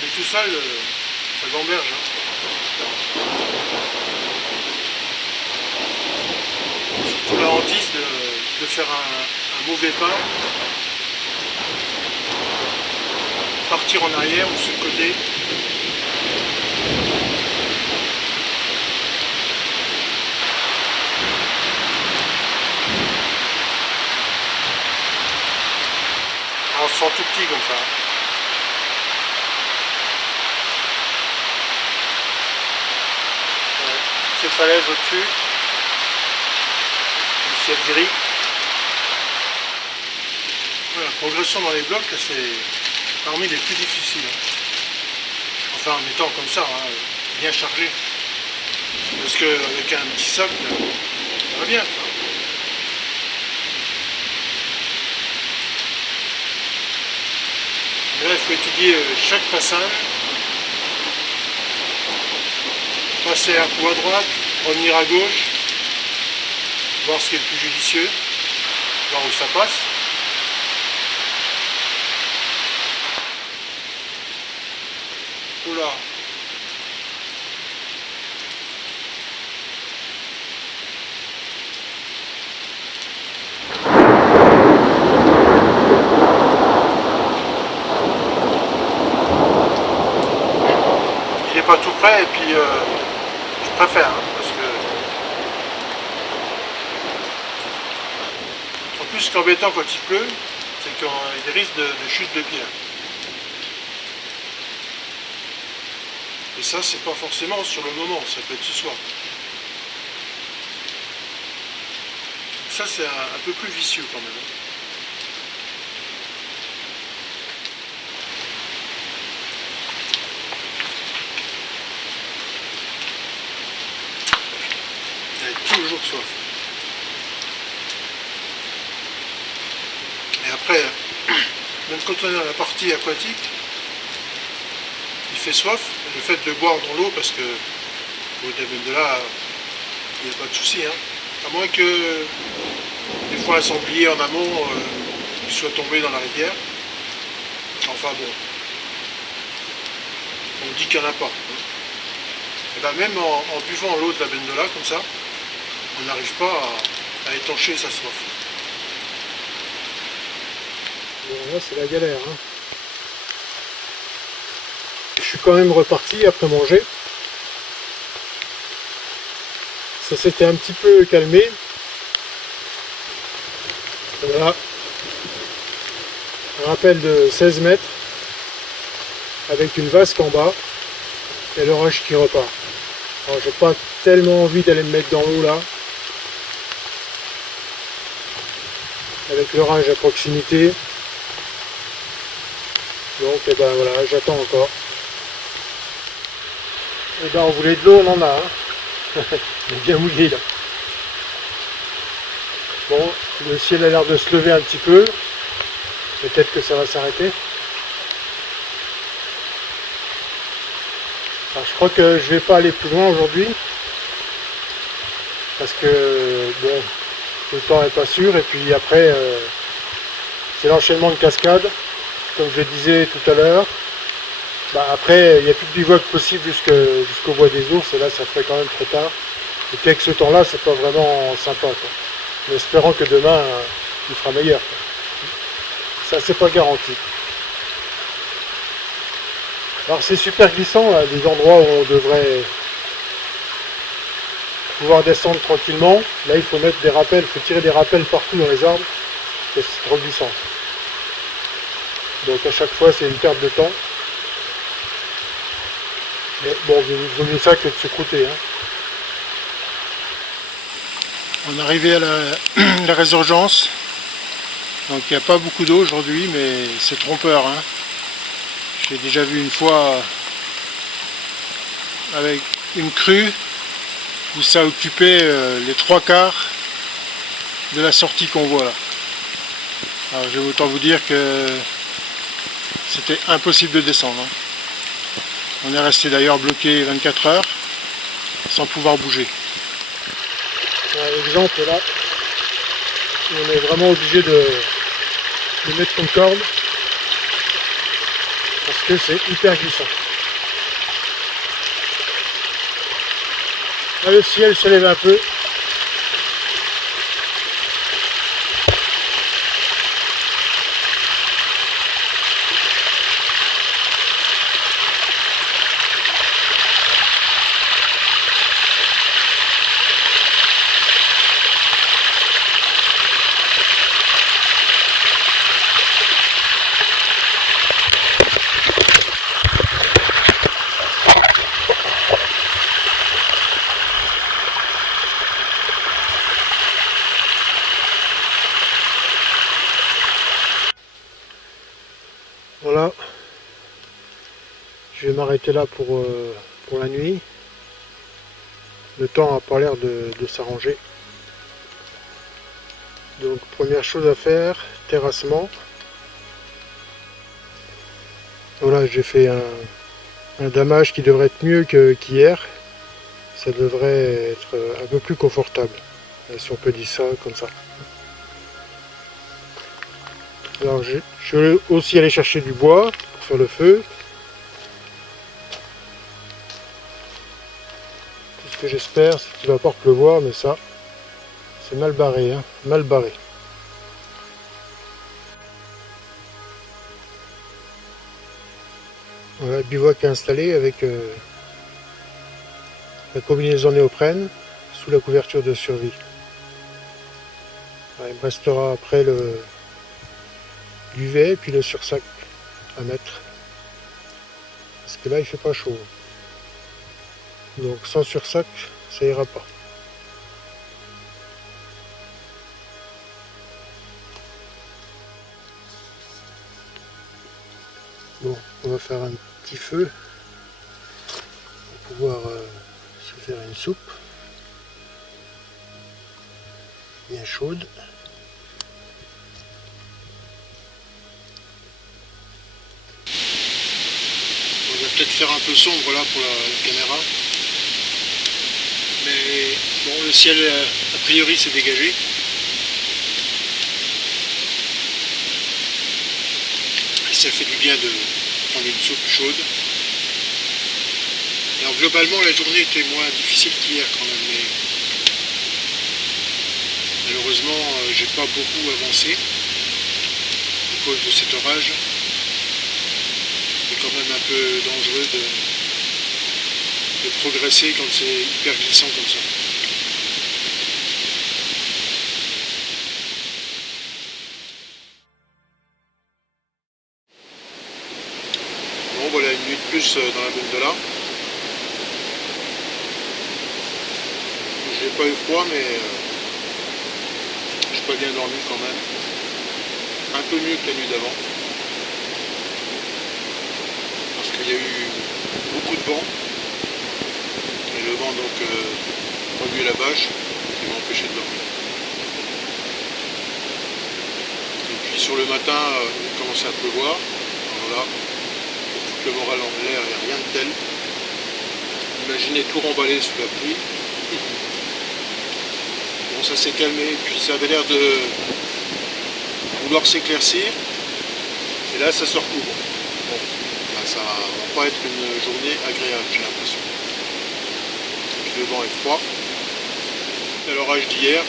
Mais tout seul, ça gamberge. Hein. Surtout la hantise de faire un mauvais pas, partir en arrière ou sur le côté. On se sent tout petit comme ça. Ouais. Ces falaises au-dessus, le ciel gris. Ouais, la progression dans les blocs, c'est parmi les plus difficiles. Enfin, en étant comme ça, hein, bien chargé. Parce qu'avec un petit sac, ça va bien. Et là, il faut étudier chaque passage, passer un coup à droite, revenir à gauche, voir ce qui est le plus judicieux, voir où ça passe. Oula. Il n'est pas tout près et puis je préfère hein, parce que en plus ce qui est embêtant quand il pleut c'est qu'il y a des risques de chute de pierre et ça c'est pas forcément sur le moment, ça peut être ce soir. Ça c'est un peu plus vicieux quand même. Toujours soif. Et après, même quand on est dans la partie aquatique, il fait soif. Le fait de boire dans l'eau, parce que au début de là, il n'y a pas de souci. Hein. À moins que des fois un sanglier en amont soit tombé dans la rivière. Enfin bon, on dit qu'il n'y en a pas. Et ben même en buvant l'eau de la bendola comme ça, on n'arrive pas à étancher sa soif. Bon, là c'est la galère. Hein. Je suis quand même reparti après manger. Ça s'était un petit peu calmé. Voilà, un rappel de 16 mètres avec une vasque en bas et l'orage qui repart. Alors j'ai pas tellement envie d'aller me mettre dans l'eau là, avec l'orage à proximité. Donc et ben voilà, j'attends encore. Et ben on voulait de l'eau, on en a. Hein. Il est bien mouillé là. Bon, le ciel a l'air de se lever un petit peu. Peut-être que ça va s'arrêter. Alors je crois que je vais pas aller plus loin aujourd'hui. Parce que bon, le temps n'est pas sûr. Et puis après, c'est l'enchaînement de cascades. Comme je le disais tout à l'heure. Bah après, il n'y a plus de bivouac possible jusqu'au bois des ours. Et là, ça ferait quand même trop tard. Et puis avec ce temps-là, c'est pas vraiment sympa, quoi. En espérant que demain, il fera meilleur, quoi. Ça, c'est pas garanti. Alors c'est super glissant, là, des endroits où on devrait pouvoir descendre tranquillement. Là, il faut mettre des rappels, il faut tirer des rappels partout dans les arbres, parce que c'est trop glissant. Donc à chaque fois, c'est une perte de temps. Mais bon, vaut mieux ça que de se croûter, hein. On est arrivé à la résurgence. Donc il n'y a pas beaucoup d'eau aujourd'hui, mais c'est trompeur, hein. J'ai déjà vu une fois avec une crue où ça occupait les 3/4 de la sortie qu'on voit là. Alors je vais autant vous dire que c'était impossible de descendre, hein. On est resté d'ailleurs bloqué 24 heures sans pouvoir bouger. Exemple là, on est vraiment obligé de mettre une corde parce que c'est hyper glissant. Là, le ciel se lève un peu. Voilà, je vais m'arrêter là pour la nuit. Le temps n'a pas l'air de s'arranger. Donc première chose à faire, terrassement. Voilà, j'ai fait un damage qui devrait être mieux qu'hier. Ça devrait être un peu plus confortable, si on peut dire ça comme ça. Alors je vais aussi aller chercher du bois pour faire le feu. Tout ce que j'espère, c'est qu'il va pas pleuvoir, mais ça, c'est mal barré, hein, mal barré. Voilà, le bivouac est installé avec la combinaison néoprène sous la couverture de survie. Alors, il me restera après le duvet et puis le sursac à mettre. Parce que là, il fait pas chaud. Donc sans sursac, ça ira pas. Bon, on va faire un petit feu pour pouvoir se faire une soupe bien chaude. On va peut-être faire un peu sombre là pour la caméra. Mais bon, le ciel a priori s'est dégagé. Et ça fait du bien de prendre une soupe chaude. Alors globalement la journée était moins difficile qu'hier quand même, mais malheureusement j'ai pas beaucoup avancé à cause de cet orage. C'est quand même un peu dangereux de progresser quand c'est hyper glissant comme ça. plus dans la gondola. J'ai pas eu froid, mais j'ai pas bien dormi quand même. Un peu mieux que la nuit d'avant. Parce qu'il y a eu beaucoup de vent. Et le vent donc remuait la bâche qui m'a empêché de dormir. Et puis sur le matin, il commençait à pleuvoir. Alors là, pour foutre le moral en l'air, il n'y a rien de tel. Imaginez tout remballer sous la pluie. Bon, ça s'est calmé, puis ça avait l'air de vouloir s'éclaircir. Et là, ça se recouvre. Bon, là, ça va pas être une journée agréable, j'ai l'impression. Le vent est froid. À l'orage d'hier,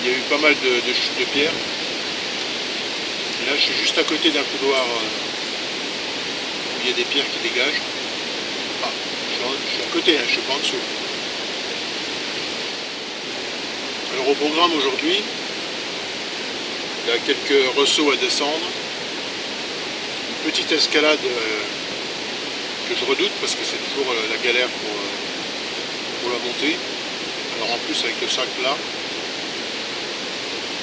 il y a eu pas mal de chutes de pierres. Et là, je suis juste à côté d'un couloir où il y a des pierres qui dégagent. Ah, je suis à côté, hein, je suis pas en dessous. Alors au programme aujourd'hui, il y a quelques ressauts à descendre. Une petite escalade que je redoute parce que c'est toujours la galère pour la montée. Alors en plus avec le sac là.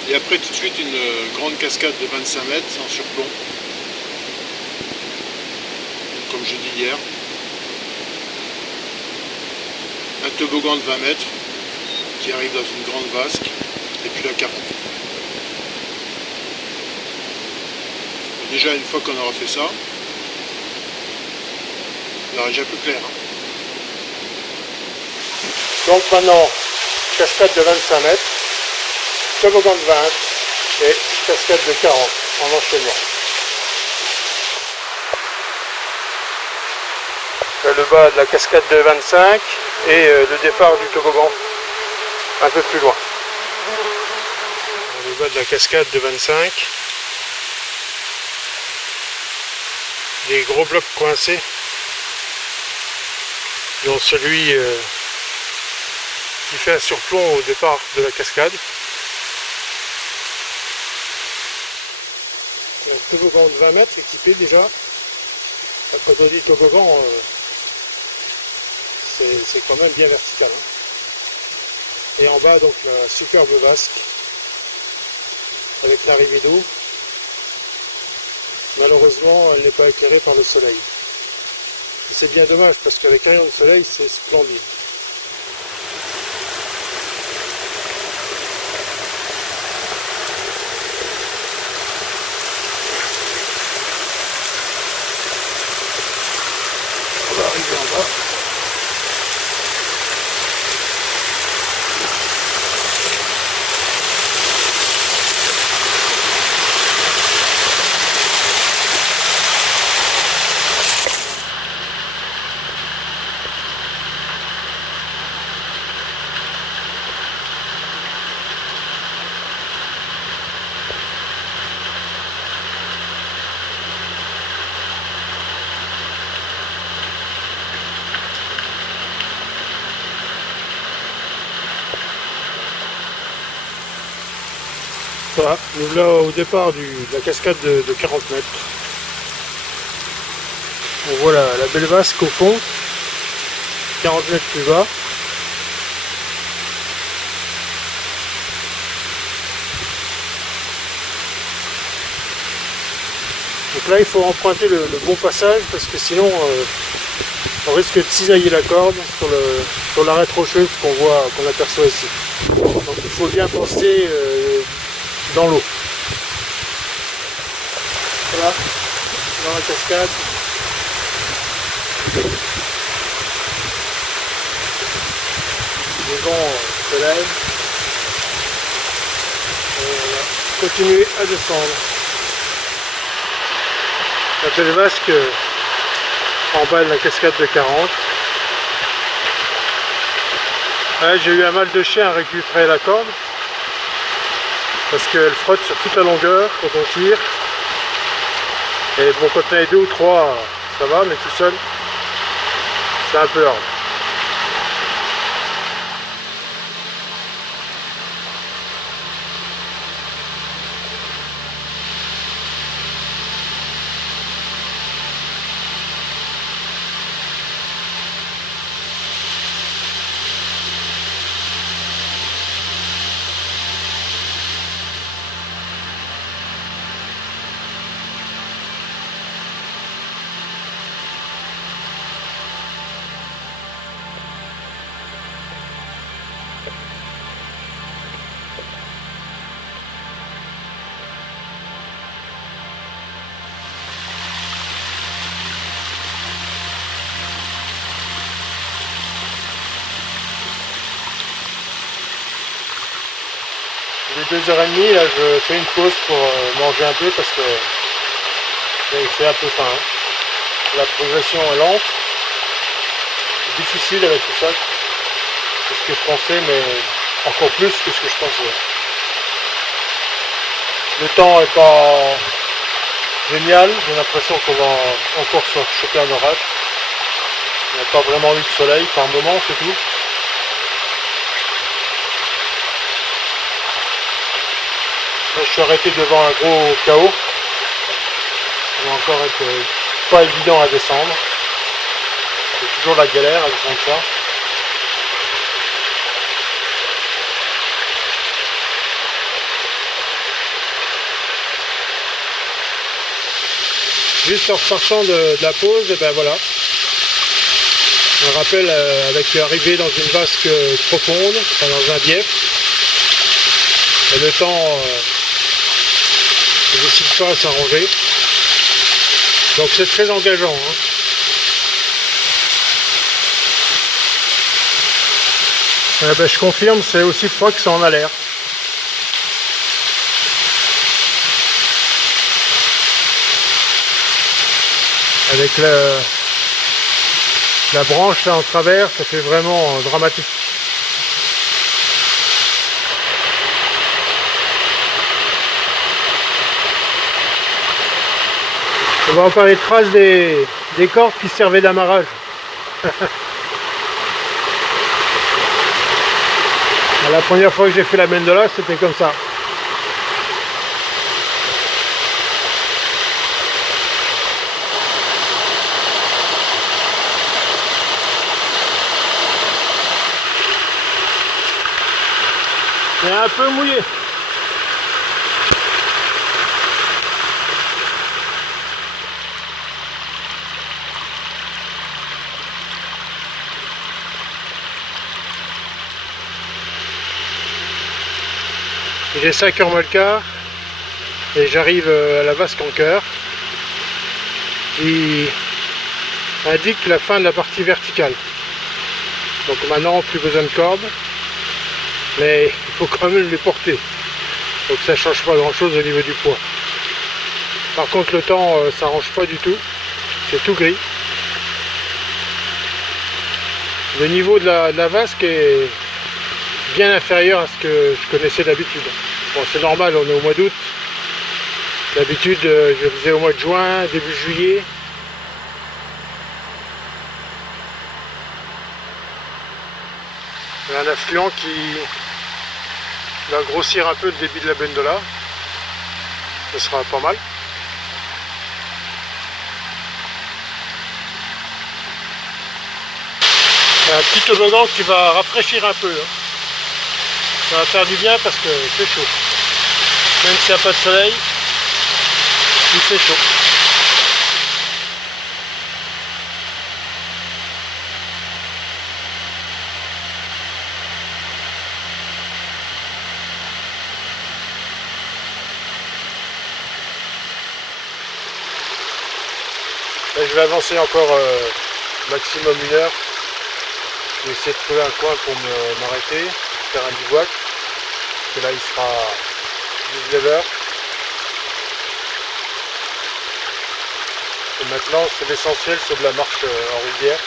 Et après tout de suite une grande cascade de 25 mètres en surplomb. Comme j'ai dit hier. Un toboggan de 20 mètres qui arrive dans une grande vasque. Et puis la 40. Déjà une fois qu'on aura fait ça, il aura déjà plus clair. Hein. Donc maintenant, cascade de 25 mètres, toboggan de 20 et cascade de 40 en enchaînement. Là, le bas de la cascade de 25 et le départ du toboggan un peu plus loin. Le bas de la cascade de 25. Des gros blocs coincés, dont celui qui fait un surplomb au départ de la cascade. Un toboggan de 20 mètres équipé déjà. Quand on dit toboggan, c'est quand même bien vertical. Hein. Et en bas donc la superbe vasque avec l'arrivée d'eau. Malheureusement, elle n'est pas éclairée par le soleil. C'est bien dommage parce qu'avec un rayon de soleil, c'est splendide. On va arriver en bas. Voilà, nous voilà au départ de la cascade de 40 mètres. On voit la belle vasque au fond, 40 mètres plus bas. Donc là il faut emprunter le bon passage parce que sinon on risque de cisailler la corde sur l'arête rocheuse qu'on aperçoit ici. Donc il faut bien penser dans l'eau. Voilà, dans la cascade. Le vent se lève. Et on va continuer à descendre. La belle vasque en bas de la cascade de 40. Ouais, j'ai eu un mal de chien à récupérer la corde. Parce qu'elle frotte sur toute la longueur quand on tire. Et bon, quand on est 2 ou 3, ça va, mais tout seul, c'est un peu hard. les 2h30, là je fais une pause pour manger un peu parce que là, il fait un peu faim. Hein. La progression est lente, c'est difficile avec tout ça. C'est ce que je pensais, mais encore plus que ce que je pensais. Le temps est pas génial, j'ai l'impression qu'on va encore se choper un orage. Il n'y a pas vraiment eu de soleil par moment, c'est tout. Là, je suis arrêté devant un gros chaos. Ça va encore être pas évident à descendre. C'est toujours la galère à descendre ça. Juste en repartant de la pause, et ben voilà. Un rappel avec arrivé dans une vasque profonde, enfin dans un bief. Et le temps ne décide pas à s'arranger. Donc c'est très engageant. Hein. Ben, je confirme, c'est aussi froid que ça en a l'air. Avec la branche là en travers, ça fait vraiment dramatique. On voit encore les traces des cordes qui servaient d'amarrage. La première fois que j'ai fait la Mendola, c'était comme ça. C'est un peu mouillé. Il est 5h moins le quart et j'arrive à la vasque en cœur qui indique la fin de la partie verticale. Donc maintenant plus besoin de corde, mais il faut quand même les porter. Donc ça change pas grand chose au niveau du poids. Par contre le temps ça range pas du tout, c'est tout gris. Le niveau de la vasque est bien inférieur à ce que je connaissais d'habitude. Bon, c'est normal, on est au mois d'août. D'habitude, je faisais au mois de juin, début juillet. Il y a un affluent qui va grossir un peu le débit de la Bendola. Ce sera pas mal. Un petit toboggan qui va rafraîchir un peu. Hein. Ça va faire du bien parce que c'est chaud. Même s'il n'y a pas de soleil, il fait chaud. Là, je vais avancer encore maximum 1 heure. Je vais essayer de trouver un coin pour m'arrêter, faire un bivouac. Parce que là il sera 19h. Et maintenant c'est l'essentiel, c'est de la marche en rivière.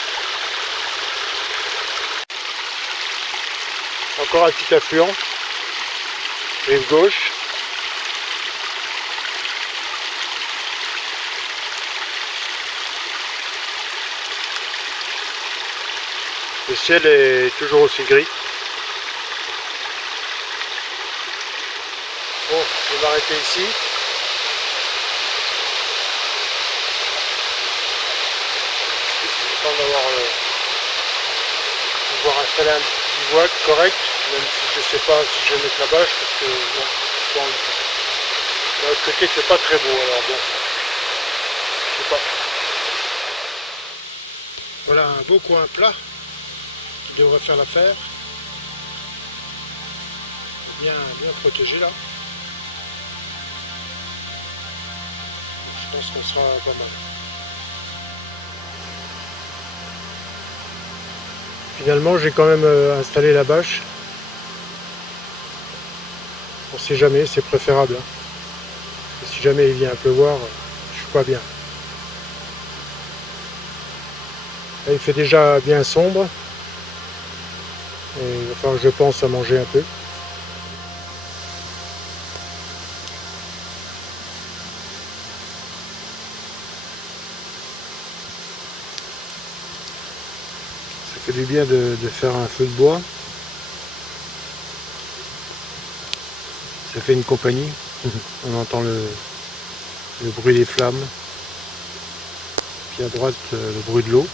Encore un petit affluent. Rive gauche. Le ciel est toujours aussi gris. Bon, je vais m'arrêter ici. J'attends d'avoir pouvoir installer un bivouac correct, même si je ne sais pas si je vais mettre la bâche parce que bon, j'ai pas envie. De l'autre côté c'est pas très beau, alors bon, je sais pas. Voilà un beau coin plat qui devrait faire l'affaire. Bien protégé là. Je pense qu'on sera pas mal. Finalement j'ai quand même installé la bâche. On sait jamais, c'est préférable. Hein. Si jamais il vient à pleuvoir, je suis pas bien. Là, il fait déjà bien sombre. Et il va falloir que je pense à manger un peu. Ça fait du bien de faire un feu de bois. Ça fait une compagnie. On entend le bruit des flammes. Puis à droite, le bruit de l'eau.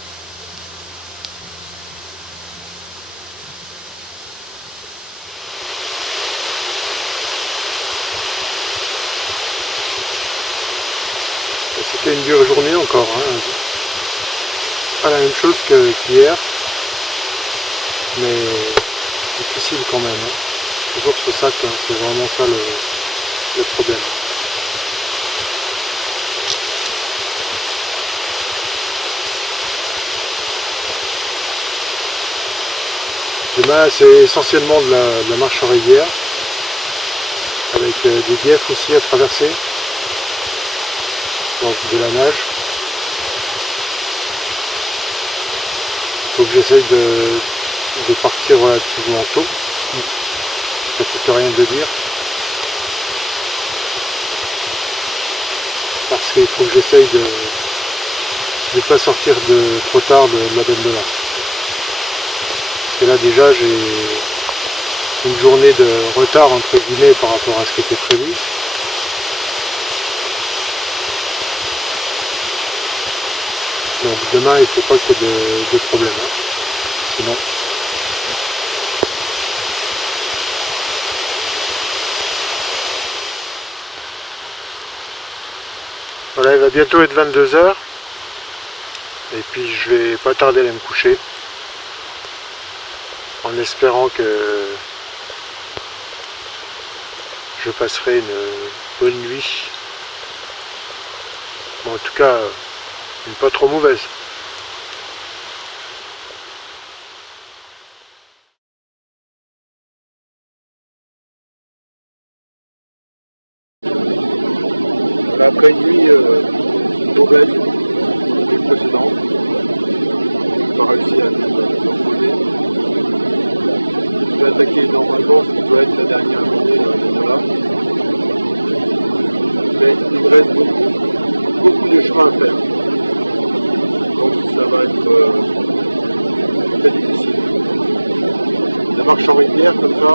C'était une dure journée encore. Hein. Pas la même chose qu'hier. Mais difficile quand même. Hein. Toujours ce sac, hein. C'est vraiment ça le problème. Demain, c'est essentiellement de la marche en rivière, avec des biefs aussi à traverser, donc de la nage. Il faut que j'essaye de partir relativement tôt, ça ne coûte rien de le dire, parce qu'il faut que j'essaye de ne pas sortir trop tard de la Bendola. Et là déjà j'ai une journée de retard entre guillemets par rapport à ce qui était prévu. Donc demain il ne faut pas qu'il y ait de problème. Hein. Sinon. Voilà, il va bientôt être 22 h. Et puis je vais pas tarder à aller me coucher. En espérant que je passerai une bonne nuit. Bon, en tout cas, une pas trop mauvaise. Voilà, après une nuit mauvaise, la nuit précédente, j'ai pas réussi à me reposer. Je vais attaquer normalement ce qui doit être la dernière journée dans là. Mais il me reste beaucoup de chemin à faire. Donc ça va être très difficile. La marche en rivière comme ça,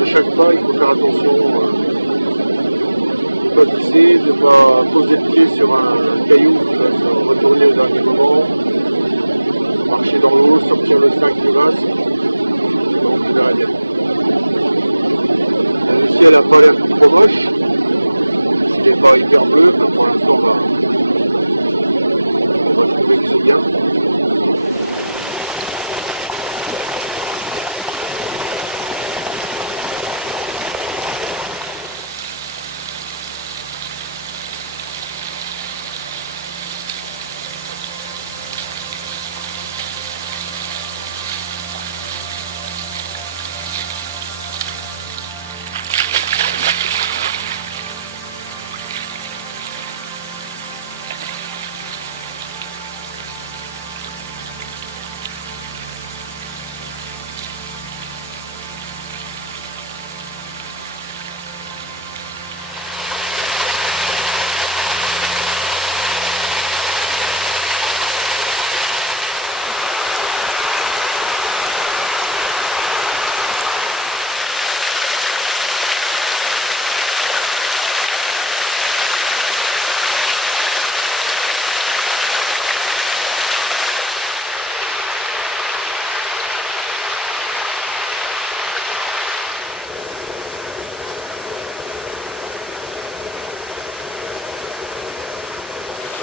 à chaque pas il faut faire attention de ne pas glisser, de ne pas poser le pied sur un caillou qui va se retourner au dernier moment, marcher dans l'eau, sortir le sac du masque, donc je verrai bien. Le ciel n'a pas l'air très moche, il n'est pas hyper bleu, pour l'instant on va trouver que c'est bien.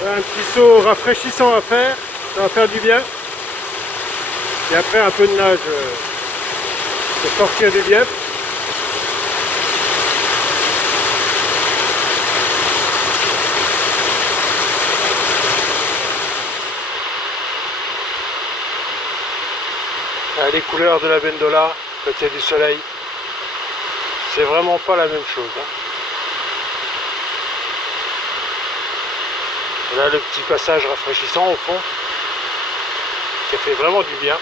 Un petit saut rafraîchissant à faire, ça va faire du bien. Et après un peu de nage pour sortir du bief. Les couleurs de la Bendola, quand il y a du soleil. c'est vraiment pas la même chose. Hein. Et là, le petit passage rafraîchissant au fond, qui a fait vraiment du bien.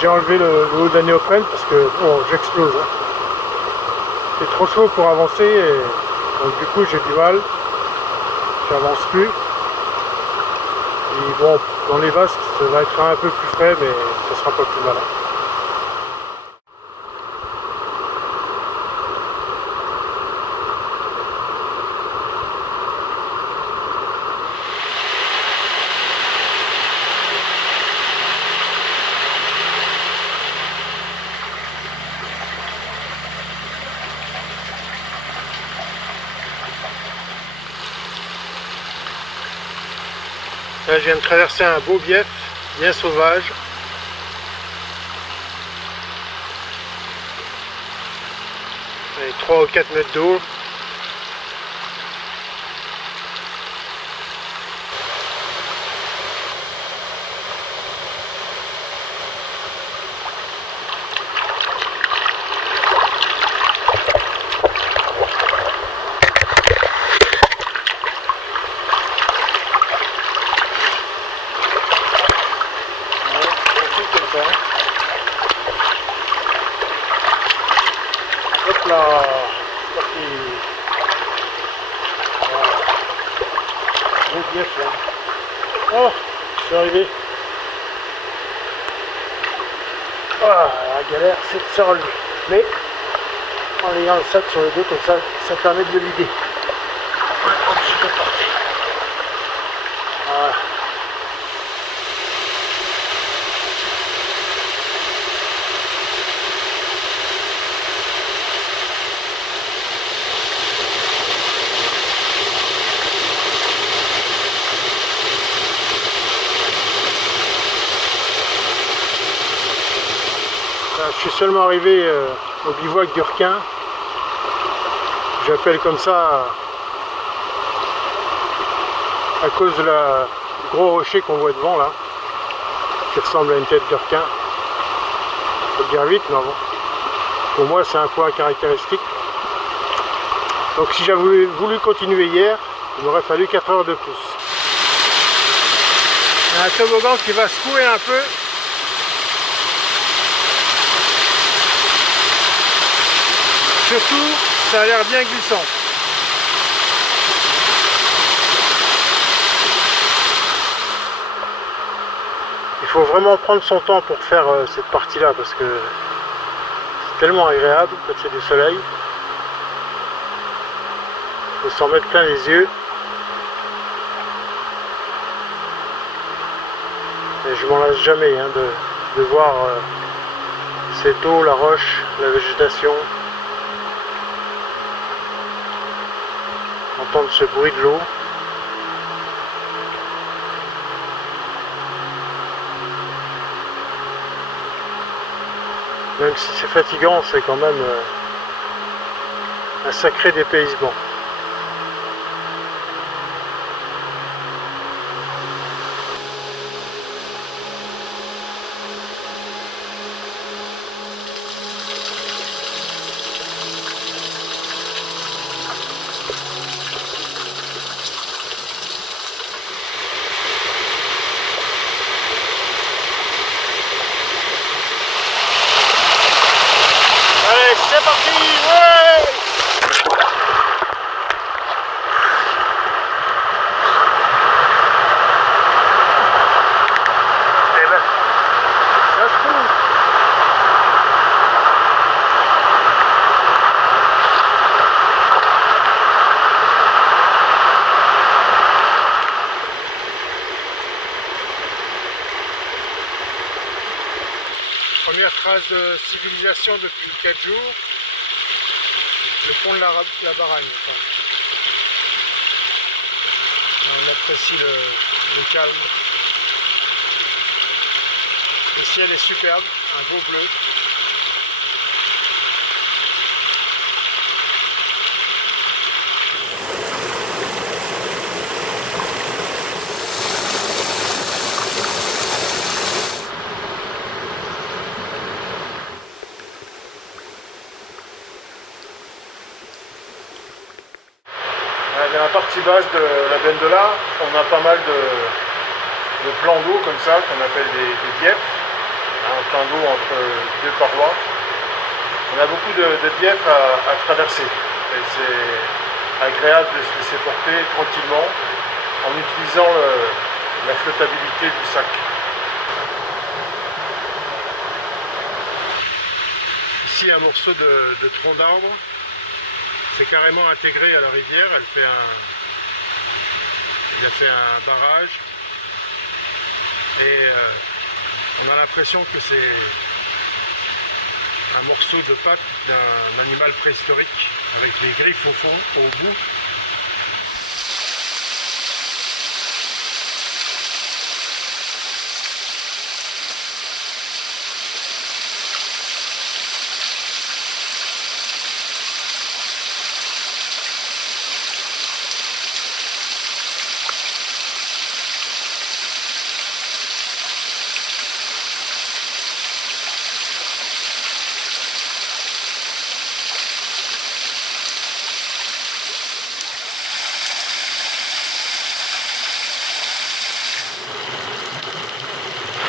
J'ai enlevé le haut de la néoprène parce que bon, j'explose. Hein. C'est trop chaud pour avancer et donc du coup j'ai du mal. J'avance plus. Et bon, dans les vasques ça va être un peu plus frais mais ça sera pas plus mal. Hein. Là, je viens de traverser un beau bief, bien sauvage. Avec 3 ou 4 mètres d'eau. Hop là, parti. Voilà. Bon bief là. Oh, je suis arrivé. Ah, la galère, c'est de se relever. Mais en ayant le sac sur le dos comme ça permet de le vider. On est pas obligé de le porter. Voilà. Je suis seulement arrivé au bivouac du requin. J'appelle comme ça à cause du gros rocher qu'on voit devant là, qui ressemble à une tête de requin. Faut le dire vite, mais bon. Pour moi c'est un point caractéristique. Donc si j'avais voulu continuer hier, il m'aurait fallu 4 heures de plus. Il y a un toboggan qui va secouer un peu. Surtout, ça a l'air bien glissant. Il faut vraiment prendre son temps pour faire cette partie-là parce que c'est tellement agréable quand il y a du soleil. Il faut s'en mettre plein les yeux. Et je m'en lasse jamais hein, de voir cette eau, la roche, la végétation. Entendre ce bruit de l'eau. Même si c'est fatigant, c'est quand même un sacré dépaysement. C'est parti, ouais! Eh ben, ça se trouve. Première trace de civilisation depuis 4 jours. Le pont de la Baragne. Enfin. On apprécie le calme. Le ciel est superbe, un beau bleu. Dans la partie basse de la Bendola, on a pas mal de plans d'eau comme ça, qu'on appelle des biefs. Un plan d'eau entre deux parois. On a beaucoup de biefs à traverser. Et c'est agréable de se laisser porter tranquillement en utilisant la flottabilité du sac. Ici un morceau de tronc d'arbre. C'est carrément intégré à la rivière, il a fait un barrage et on a l'impression que c'est un morceau de patte d'un animal préhistorique avec des griffes au fond, au bout.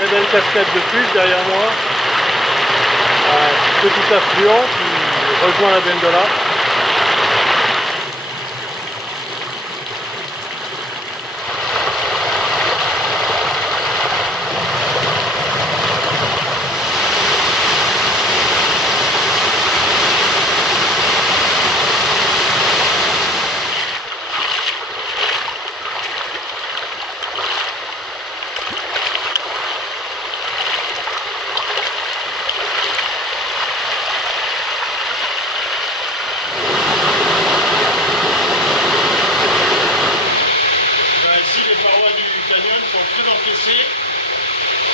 Très belle cascade de plus derrière moi, un petit affluent qui rejoint la Bendola.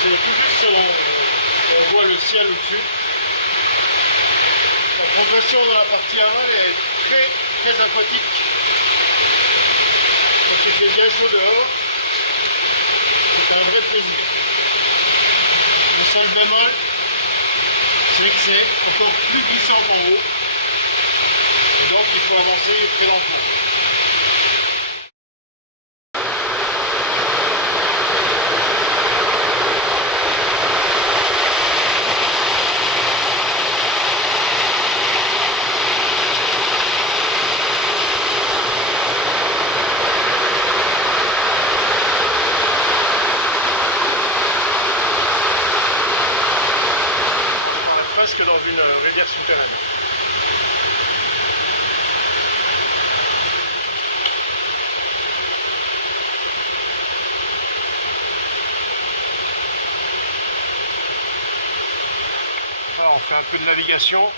C'est tout juste, on voit le ciel au-dessus. La progression dans la partie aval est très aquatique. Quand il fait bien chaud dehors, c'est un vrai plaisir. Le seul bémol, c'est que c'est encore plus glissant en haut. Et donc il faut avancer très lentement. Presque dans une rivière souterraine. Alors on fait un peu de navigation.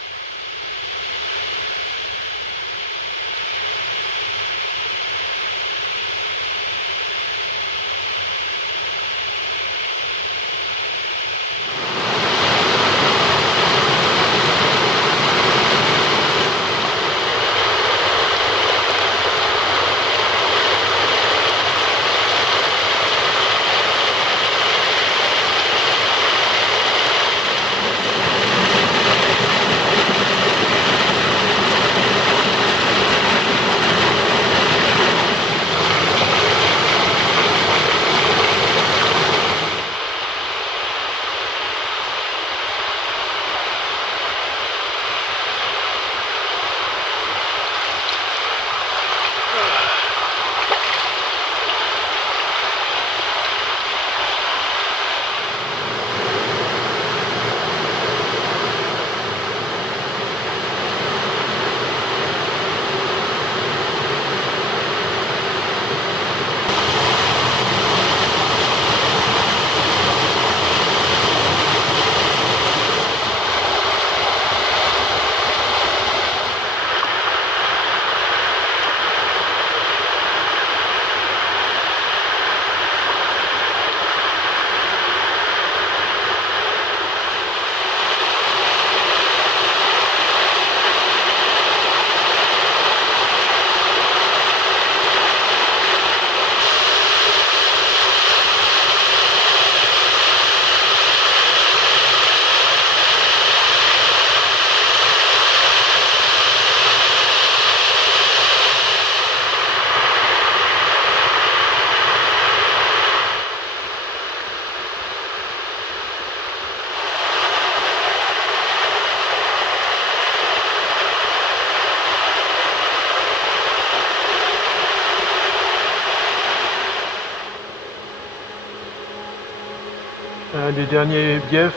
un des derniers biefs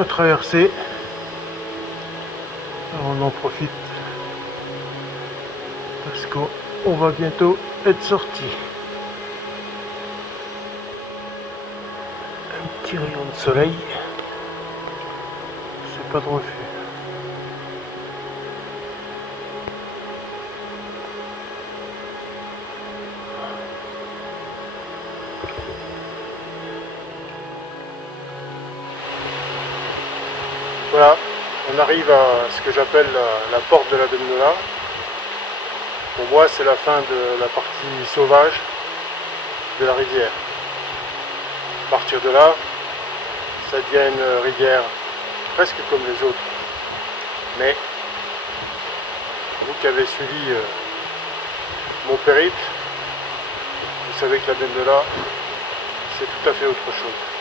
à traverser. Alors on en profite parce qu'on va bientôt être sorti. Un petit rayon de soleil, c'est pas de refus. Voilà, on arrive à ce que j'appelle la porte de la Bendola. Pour moi, c'est la fin de la partie sauvage de la rivière. À partir de là, ça devient une rivière presque comme les autres. Mais vous qui avez suivi mon périple, vous savez que la Bendola, c'est tout à fait autre chose.